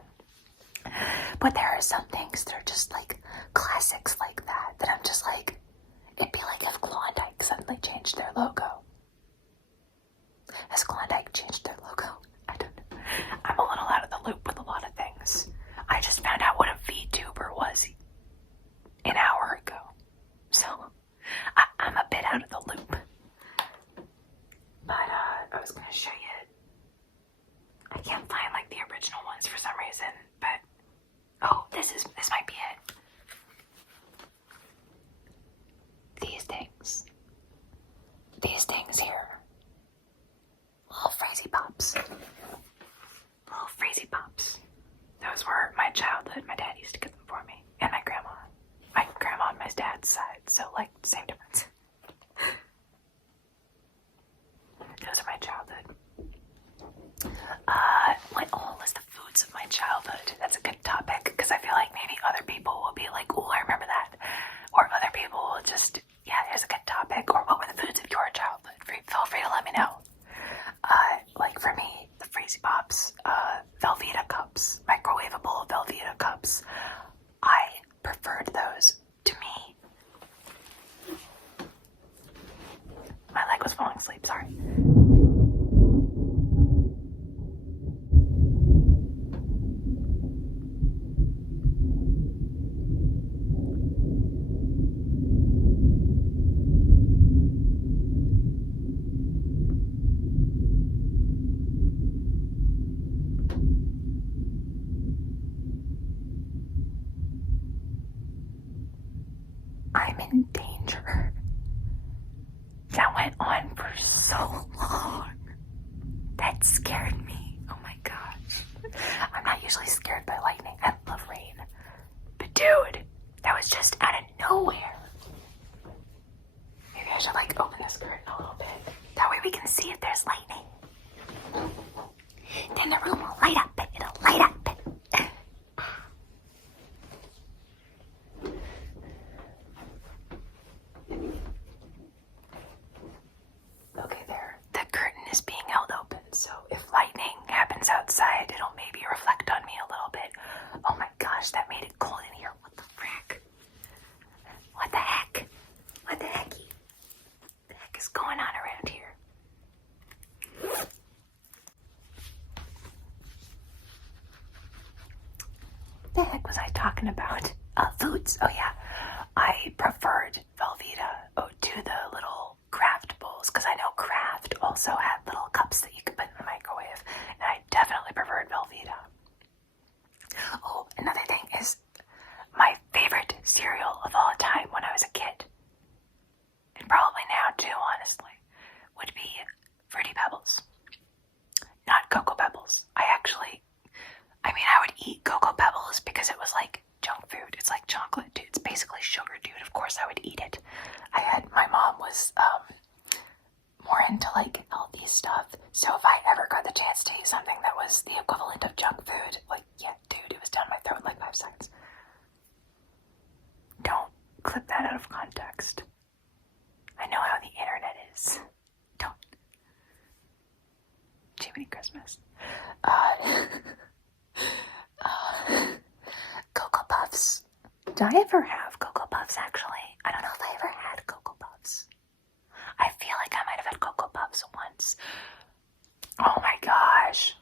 But there are some things that are just like classics like that I'm just like, it'd be like if Klondike suddenly changed their logo. Has Klondike changed their logo? I loop with a lot of things. I just found out what a VTuber was an hour ago. So I'm a bit out of the loop. But I was gonna show you. I can't find like the original ones for some reason, but oh, this might be it. These things here. Little Frazy Pops. Little Frazy Pops. Those were my childhood. My dad used to get them for me. And my grandma. My grandma on my dad's side. So like, same difference. Those are my childhood. What all is the foods of my childhood? That's a good topic, because I feel like maybe other people will be like, oh, I remember that. Or other people will just, yeah, there's a good topic. Or what were the foods of your childhood? Feel free to let me know. Like for me, the Frazy Pops, Velveeta cups, microwavable Velveeta cups. I preferred those to me. My leg was falling asleep, sorry. I'm in danger. That went on for so long. That scared me. Oh my gosh. I'm not usually scared by lightning. I love rain. But dude, that was just out of nowhere. Maybe I should like open this curtain a little bit. That way we can see if there's lightning. Then the room will light up. It'll light up. Okay, there. The curtain is being held open, so if lightning happens outside, it'll maybe reflect on me a little bit. Oh my gosh, that made it cold in here. What the frick? What the heck? What the hecky? The heck is going on around here? What the heck was I talking about? Foods. Oh yeah. I preferred Velveeta to the little Kraft bowls, because I know Kraft also had little cups that you could put in the microwave, and I definitely preferred Velveeta. Oh, another thing is my favorite cereal of all time when I was a kid, and probably now too, honestly, would be Fruity Pebbles. Not Cocoa Pebbles. I would eat Cocoa Pebbles because it was like junk food. It's like chocolate, dude. It's basically sugar, dude. Of course I would eat it. My mom was more into like healthy stuff. So if I ever got the chance to eat something that was the equivalent of junk food, like, yeah, dude, it was down my throat in like 5 seconds. Don't clip that out of context. I know how the internet is. Don't. Jiminy Christmas. Cocoa Puffs. Did I ever have Cocoa Puffs, actually? I don't know if I ever had Cocoa Puffs. I feel like I might have had Cocoa Puffs once. Oh my gosh.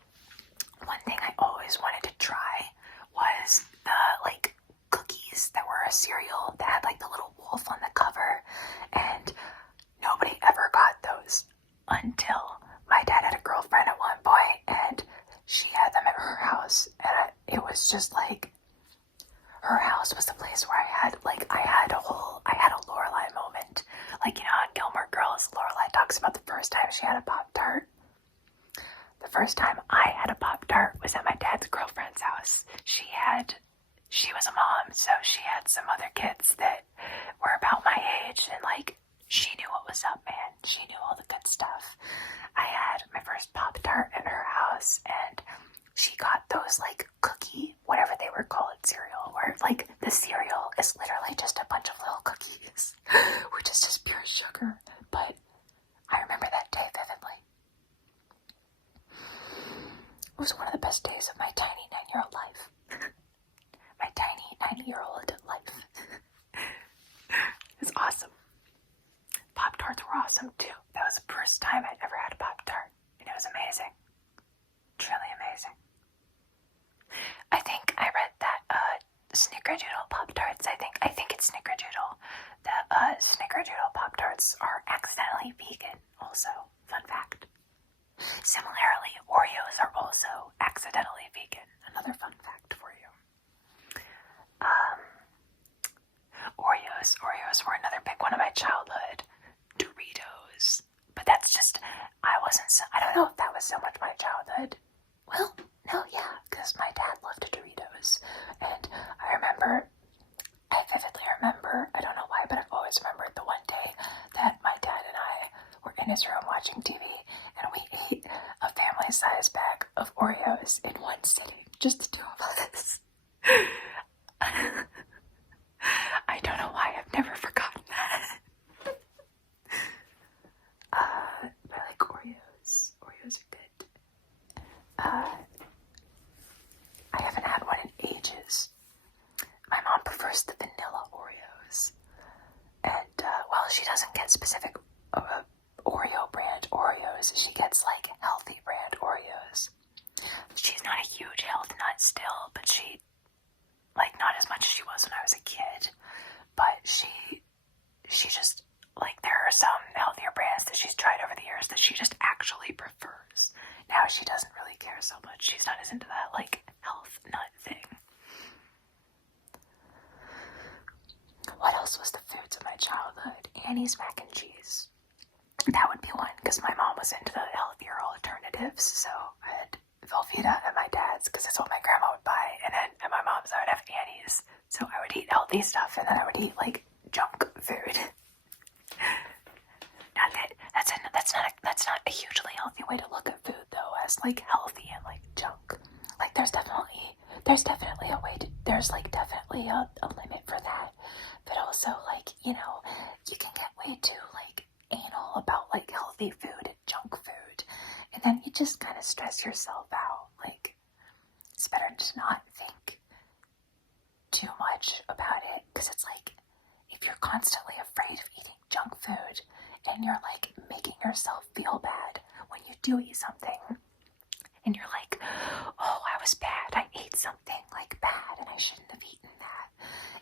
One thing I always wanted to try was the, like, cookies that were a cereal that had, like, the little wolf on the cover. And nobody ever got those until my dad had a girlfriend at one point, and she had them at her house. And it was just like, her house was the place where I had a Lorelai moment. Like, you know, on Gilmore Girls, Lorelai talks about the first time she had a Pop-Tart. The first time I had a Pop-Tart was at my dad's girlfriend's house. She was a mom, so she had some other kids that were about my age, and like, she knew what was up, man. She knew all the good stuff. I had my first Pop-Tart at her house, and she got those like cookie, whatever they were called, cereal, where like the cereal is literally just a bunch of little cookies, which is just pure sugar. But I remember that day vividly. It was one of the best days of my tiny 9-year-old life. My tiny 9-year-old life. It's awesome. Pop-Tarts were awesome too. That was the first time I'd ever had a Pop-Tart, and it was amazing. Truly amazing. I think I read that Snickerdoodle Pop-Tarts, I think it's Snickerdoodle. The Snickerdoodle Pop-Tarts are accidentally vegan also. Fun fact. Similarly, Oreos are also accidentally vegan. Another fun fact for you. Oreos were another big one of my childhood. Doritos. But that's just, I don't know if that was so much my childhood. Well, no, yeah, because my dad loved Doritos. And I vividly remember, I don't know why, but I've always remembered the one day that my dad and I were in his room watching TV, and we ate a family-sized bag of Oreos in one sitting, just the two of us. I don't know why, I've never forgotten that. I like Oreos. Oreos are good. I haven't had one in ages. My mom prefers the vanilla Oreos. And, well, she doesn't get specific Oreo brand Oreos. She gets, like, healthy brand Oreos. She's not a huge health nut still, but she, like, not as much as she was when I was a kid. But she just, like, there are some healthier brands that she's tried over the years that she just actually prefers. Now she doesn't really care so much. She's not as into that, like, health nut thing. What else was the foods of my childhood? Annie's mac and cheese. That would be one, because my mom was into the healthier alternatives, so I had Velveeta at my dad's, because that's what my grandma would buy, and then at my mom's I would have Annie's, so I would eat healthy stuff, and then I would eat, like, junk food. Not that, that's not a hugely healthy way to look at food, though, as, like, healthy and, like, junk. Like, there's definitely a way to, there's, like, definitely a limit for that, but also, like, you know, you can get way too, like, anal about, like, healthy food and junk food, and then you just kind of stress yourself out. Like, it's better to not think too much about it, because it's like, if you're constantly afraid of eating junk food, and you're, like, making yourself feel bad when you do eat something, and you're like, oh, I was bad, I ate something, like, bad, and I shouldn't have eaten that.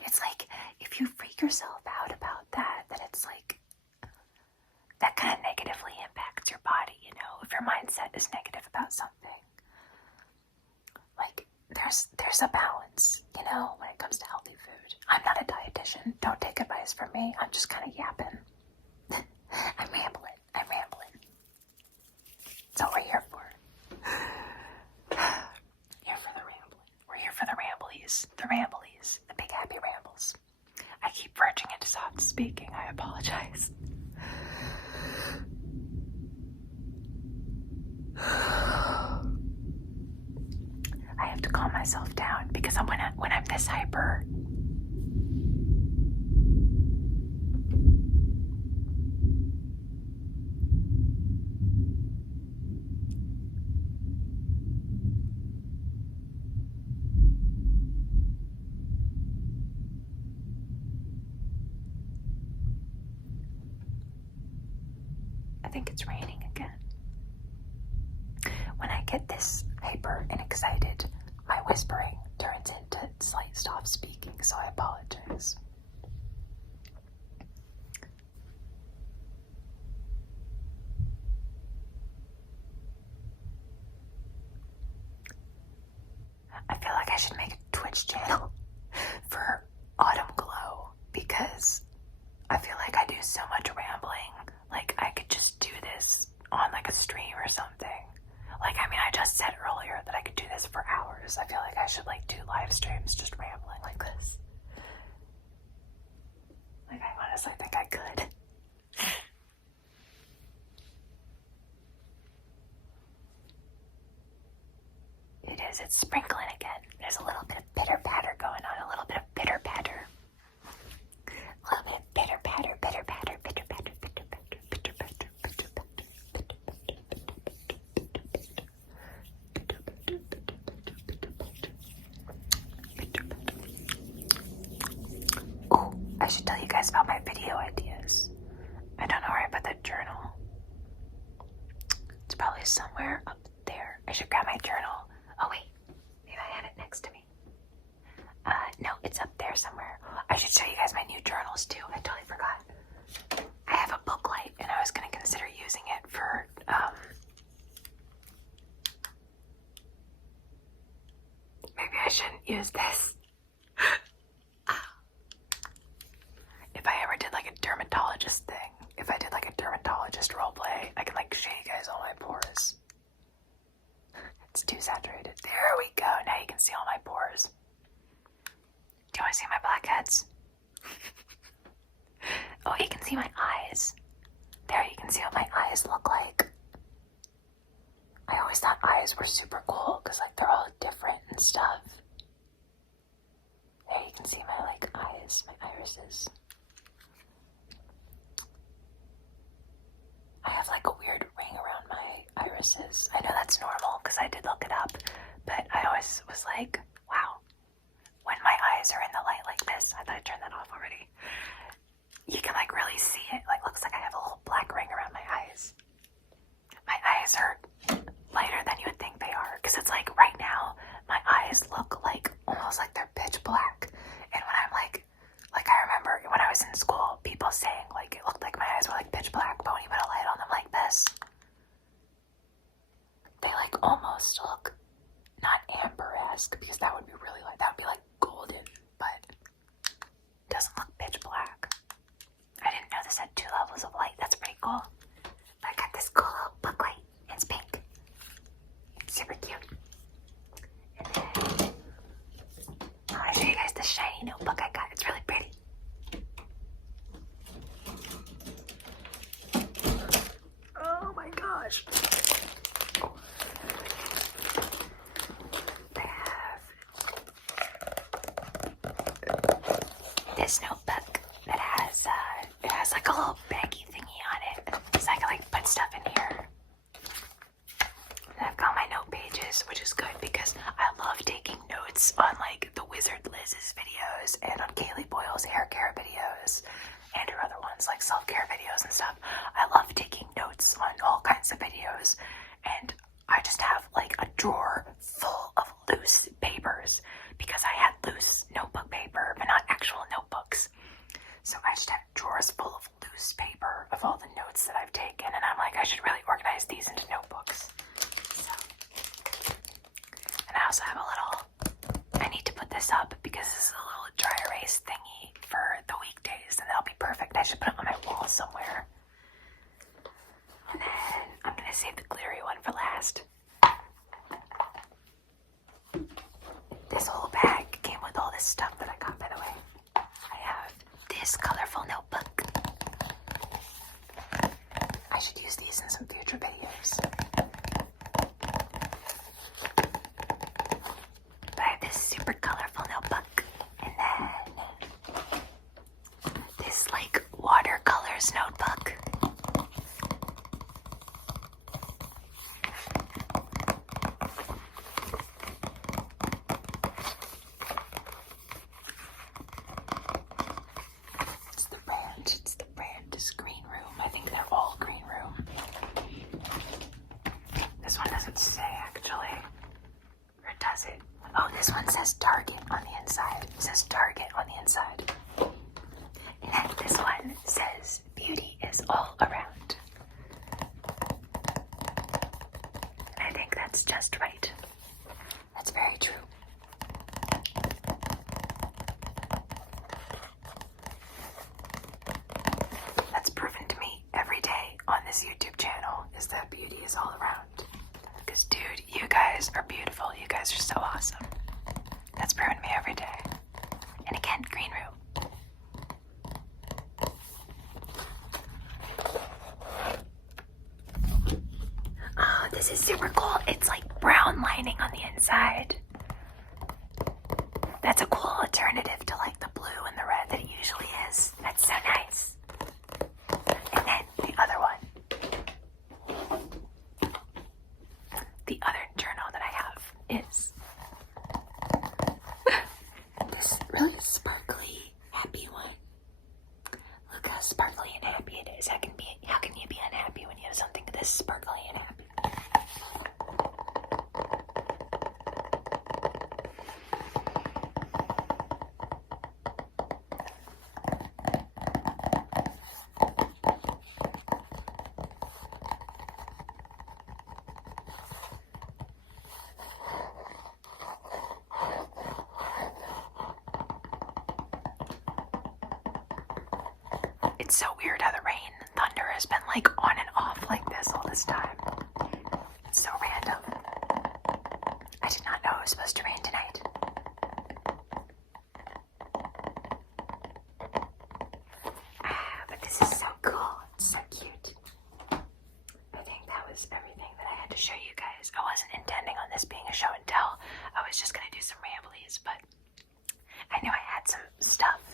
It's like, if you freak yourself out about that, then it's like, that kind of negatively impacts your body, you know, if your mindset is negative about something. Like, there's a balance, you know, when it comes to healthy food. I'm not a dietitian, don't take advice from me, I'm just kind of yapping. I'm rambling. That's what we're here for. Here for the rambling. We're here for the Ramblies. The big happy rambles. I keep verging into soft speaking, I apologize. I have to calm myself down because when I'm this hyper, I think it's raining again. When I get this hyper and excited, my whispering turns into slight soft speaking, so I apologize. I feel like I should make a Twitch channel for Autumn Glow, because I feel like I do so much rambling. Like, I could just do this on, like, a stream or something. Like, I mean, I just said earlier that I could do this for hours. I feel like I should, like, do live streams just rambling like this. Like, I honestly think I could. It is. It's sprinkling again. There's a little bit of pitter-patter going on. A little bit of pitter-patter. A little bit of pitter-patter, pitter-patter, pitter-patter, pitter-patter, pitter-patter, pitter-patter, pitter-patter. Oh, I should tell you guys about my video ideas. I don't know where I put that journal. It's probably somewhere up there. I should grab my journal. Oh wait, maybe I have it next to me. No, it's up there somewhere. I should show you guys my new journals too. I totally forgot. I have a book light and I was going to consider using it for, maybe I shouldn't use this. If I ever did like a dermatologist thing, if I did like a dermatologist roleplay, I can like show you guys all my pores. It's too saturated. There we go. Now you can see all my pores. Do you want to see my blackheads? Oh, you can see my eyes. There, you can see what my eyes look like. I always thought eyes were super cool because like they're all different and stuff. There, you can see my like eyes, my irises. I have like a weird ring around my irises. I know that's normal because I did look it up, but I always was like, wow, when my eyes are in the light like this, I thought I turned that off already. You can like really see it. Like looks like I have a little black ring around my eyes. My eyes are lighter than you would think they are because it's like right now my eyes look like almost like they're pitch black. And when I'm like I remember when I was in school, people saying like it looked like my eyes were like pitch black, but when you put a light on them like this, they like almost look not amber-esque because that would be really like, that would be like golden, but it doesn't look pitch black. I didn't know this had 2 levels of light. That's pretty cool. But I got this cool little book light. It's pink. It's super cute. And then I want to show you guys the shiny notebook I got. It's really pretty. Oh my gosh. I have this notebook that has it has like a little baggy thingy on it, so I can like put stuff in here. And I've got my note pages, which is good because I love taking notes on like the Wizard Liz's videos and on Kaylee Boyle's hair care videos and her other ones like self-care videos and stuff. I love taking notes on all kinds of videos, and I just have like a drawer full of loose papers because I had loose notebook paper, but not actual notebooks. So I just have drawers full of loose paper of all the notes that I've taken, and I'm like, I should really organize these into notebooks. So, and I also have a little, I need to put this up because this is a little dry erase thingy for the weekdays, and that'll be perfect. I should put it on my wall somewhere. And then I'm gonna save the glittery one for last. This whole bag came with all this stuff that I got, by the way. I have this colorful notebook. I should use these in some future videos. But I have this super colorful notebook. And then this like watercolors notebook. It's the brand is Green Room. I think they're all Green Room. This one doesn't say actually. Or does it? Oh, this one says Target on the inside. It says Target on the inside. And then this one says beauty is all around. And I think that's just right. That's very true. That's proven to me every day on this YouTube channel is that beauty is all around. Because dude, you guys are beautiful. You guys are so awesome. That's proven to me every day. And again, Green Room. Oh, this is super cool. It's like brown lining on the inside. That's a cool alternative to like the blue and the red that it usually is. That's so nice. And then the other one. The other journal that I have is this really sparkly, happy one. Look how sparkly and happy it is. How can you be unhappy when you have something this sparkly and happy? It's so weird how the rain and thunder has been like on and off like this all this time. It's so random. I did not know it was supposed to rain tonight. But this is so cool. It's so cute. I think that was everything that I had to show you guys. I wasn't intending on this being a show and tell. I was just going to do some ramblies, but I knew I had some stuff.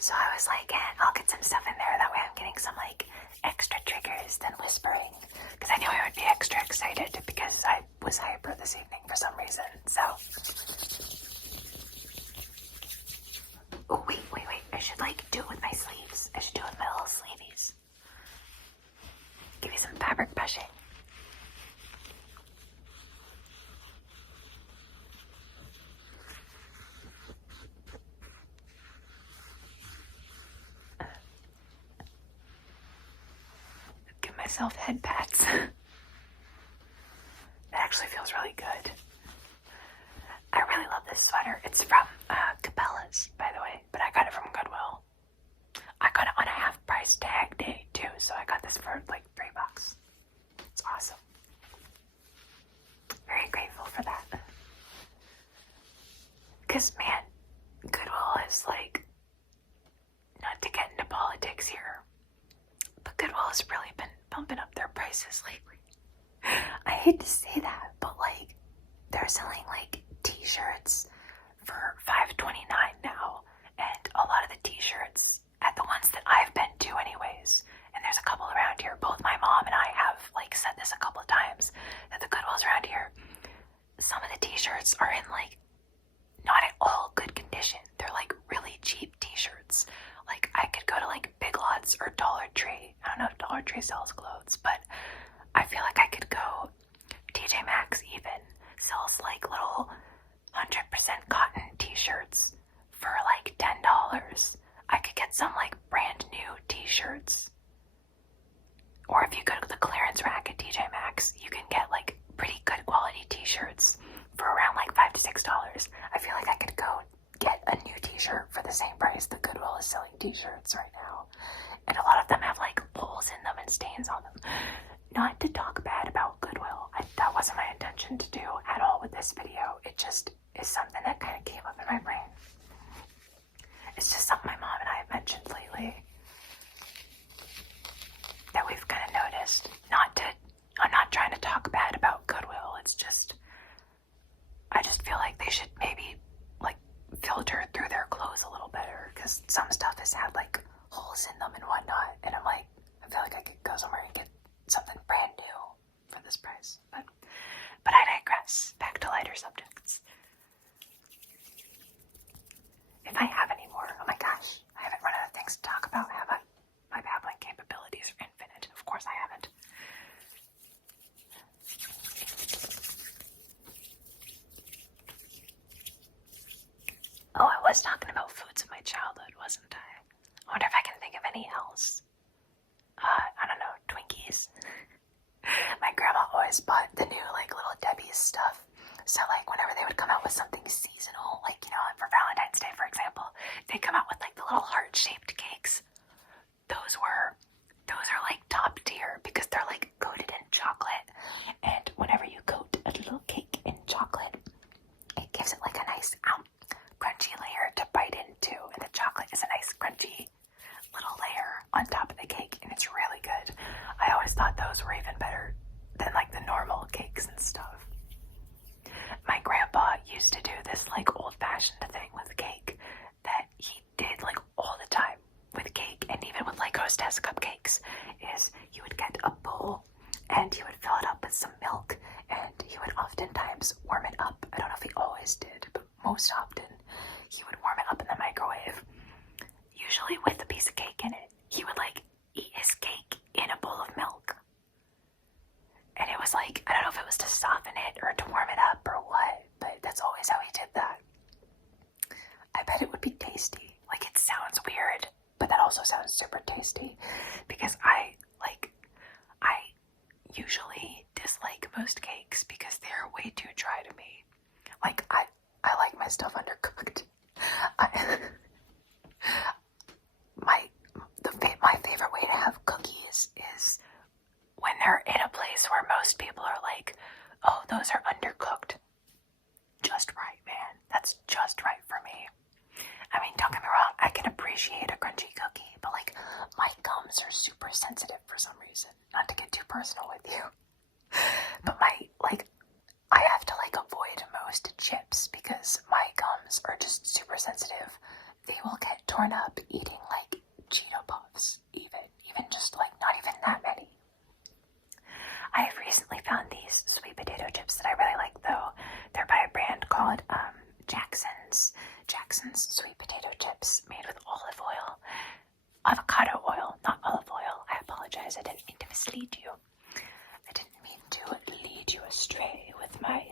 So I was like, I'll get some stuff in there. That way I'm getting some like extra triggers than whispering. Because I knew I would be extra excited because I was hyper this evening for some reason. So, oh wait. I should like do it with my sleeves. I should do it with my little sleeveys. Give you some fabric brushing. Give myself head pats. It actually feels really good. I really love this sweater. It's from Cabela's, by the way, but I got it from Goodwill. I got it on a half price tag day too, so I got this for like $3. It's awesome. Very grateful for that. Because man, Goodwill is like, not to get into politics here, but Goodwill has really been bumping up their prices lately. I hate to say that, but like they're selling like t-shirts for $5.29 now, and a lot of the t-shirts at the ones that I've been to anyways, and there's a couple around here, both my mom and I have like said this a couple of times, that the Goodwills around here, some of the t-shirts are in like not at all good condition. They're like really cheap t-shirts. Like I could go to like Big Lots or Dollar Tree. I don't know if Dollar Tree sells clothes, but I feel like I could go, TJ Maxx even sells like little 100% cotton t-shirts for like $10. I could get some like brand new t-shirts. Or if you go to the clearance rack at TJ Maxx, you can get like pretty good quality t-shirts for around like $5 to $6. I feel like I could go get a new t-shirt for the same price that Goodwill is selling t-shirts right now. And a lot of them have like holes in them and stains on them. Not to talk bad about Goodwill. That wasn't my intention to do at all with this video. It just is something that kind of came up in my brain. It's just something my mom and I have mentioned lately that we've kind of noticed. I'm not trying to talk bad about Goodwill. It's just, I just feel like they should maybe like filter through their clothes a little better, because some stuff has had like holes in them and whatnot, and I'm like, I feel like I could go somewhere and get something brand new for this price. But I digress. Back to lighter subjects. If I have any more, oh my gosh, I haven't run out of things to talk about, have I? My babbling capabilities are infinite. Of course I haven't. Oh, I was talking about foods of my childhood, wasn't I? I wonder if I can think of any else. I don't know, Twinkies. My grandma always bought the new like Little Debbie's stuff. So like whenever they would come out with something seasonal, like, you know, for Valentine's Day, for example, they come out with like the little heart-shaped cakes. Those are like top tier because they're like coated in chocolate. And whenever you coat a little cake in chocolate, it gives it like a nice crunchy layer to bite into. And the chocolate is a nice crunchy little layer on top of the cake, and it's really good. I always thought those were even better than like the normal cakes and stuff. My grandpa used to do this like old-fashioned thing with cake that he did like all the time with cake, and even with like hostess cupcakes, is you would get a bowl and you would fill it up with some milk, and he would oftentimes warm it up. I don't know if he always did, but most often he would warm it up in the microwave, usually with a piece of cake in it. He would like eat his cake in a bowl of milk. And it was like, I don't know if it was to soften it or to warm it up or what, but that's always how he did that. I bet it would be tasty. Like, it sounds weird, but that also sounds super tasty, because I usually dislike most cakes because they're way too dry to me. Like, I like my stuff undercooked. My favorite way to have cookies is when they're in a place where most people are like, oh, those are undercooked. Just right, man. That's just right for me. I mean, don't get me wrong, I can appreciate a crunchy cookie, but like, my gums are super sensitive for some reason. Not to get too personal with you. But I have to like avoid most chips because my gums are just super sensitive. They will get torn up eating like Cheeto Puffs, even just like not even that many. I have recently found these sweet potato chips that I really like though. They're by a brand called Jackson's sweet potato chips made with olive oil. Avocado oil, not olive oil. I apologize, I didn't mean to mislead you. I didn't mean to lead you astray with my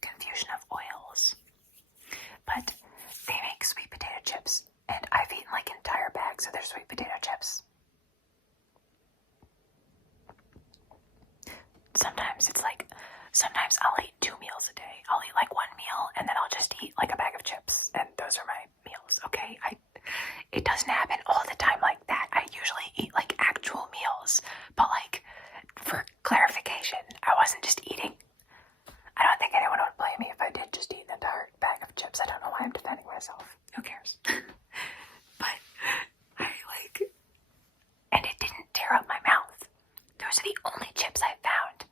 confusion of oils. But they make sweet potato chips, and I've eaten like entire bags of their sweet potato chips. Sometimes I'll eat 2 meals a day. I'll eat like 1 meal, and then I'll just eat like a bag of chips, and those are my meals, okay? It doesn't happen all the time like that. I usually eat like actual meals, but like, for clarification, I wasn't just eating. I don't think anyone would blame me if I did just eat an entire bag of chips. I don't know why I'm defending myself. Who cares? But and it didn't tear up my mouth. Those are the only chips I found.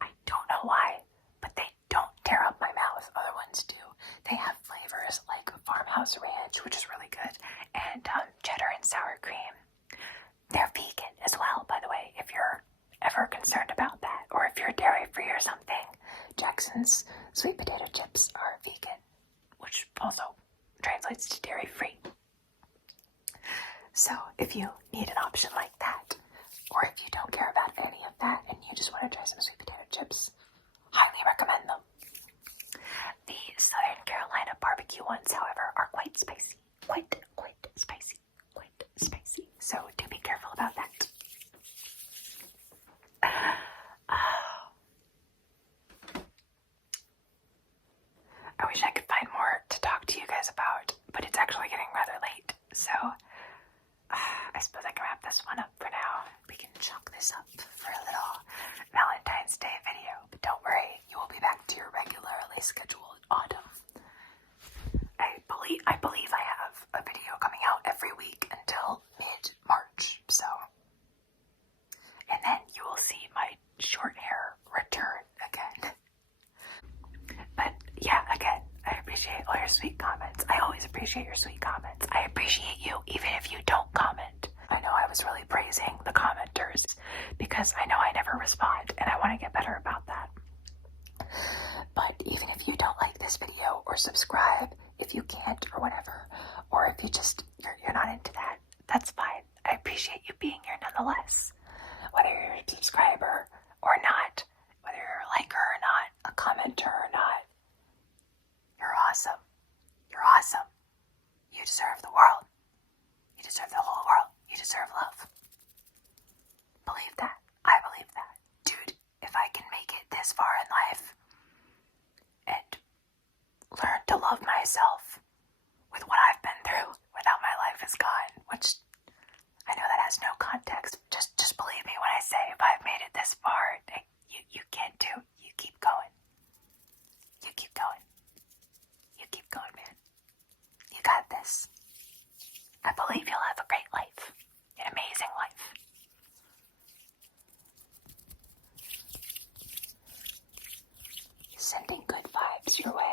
I don't know why, but they don't tear up my mouth. Other ones do. They have flavors like farmhouse ranch, which is really good, and cheddar and sour cream. They're vegan as well, by the way, if you're ever concerned about that, or if you're dairy-free or something. Jackson's sweet potato chips are vegan, which also translates to dairy-free. So if you need an option like that, or if you don't care about any of that and you just want to try some sweet potato chips, highly recommend them. The Southern Carolina barbecue ones, however, are quite spicy. Quite spicy. So do be careful about that. I wish I could find more to talk to you guys about, but it's actually getting rather late. So I suppose I can wrap this one up for now. We can chalk this up for a little Valentine's Day video, but don't worry, you will be back to your regularly scheduled autumn. I believe I have a video coming out every week until mid-March, so. And then you will see my short hair return again. But yeah, again, I appreciate all your sweet comments. I always appreciate your sweet comments. I appreciate you even if you don't comment. I know I was really praising the commenters because I know I never respond and I want to get better about that. But even if you don't like this video or subscribe, if you can't or whatever, or if you're not into that, that's fine. I appreciate you being here nonetheless. Whether you're a subscriber or not, whether you're a liker or not, a commenter or not, you're awesome. You're awesome. You deserve the world. You deserve the whole world. You deserve love. Believe that. I believe that. Dude, if I can make it this far in life and learn to love myself with what I've been through without my life is gone, which I know that has no context. Just believe me when I say if I've made it this far, you can too. You keep going. You keep going. You keep going, man. You got this. I believe you'll have a great life. An amazing life. Sending good vibes your way.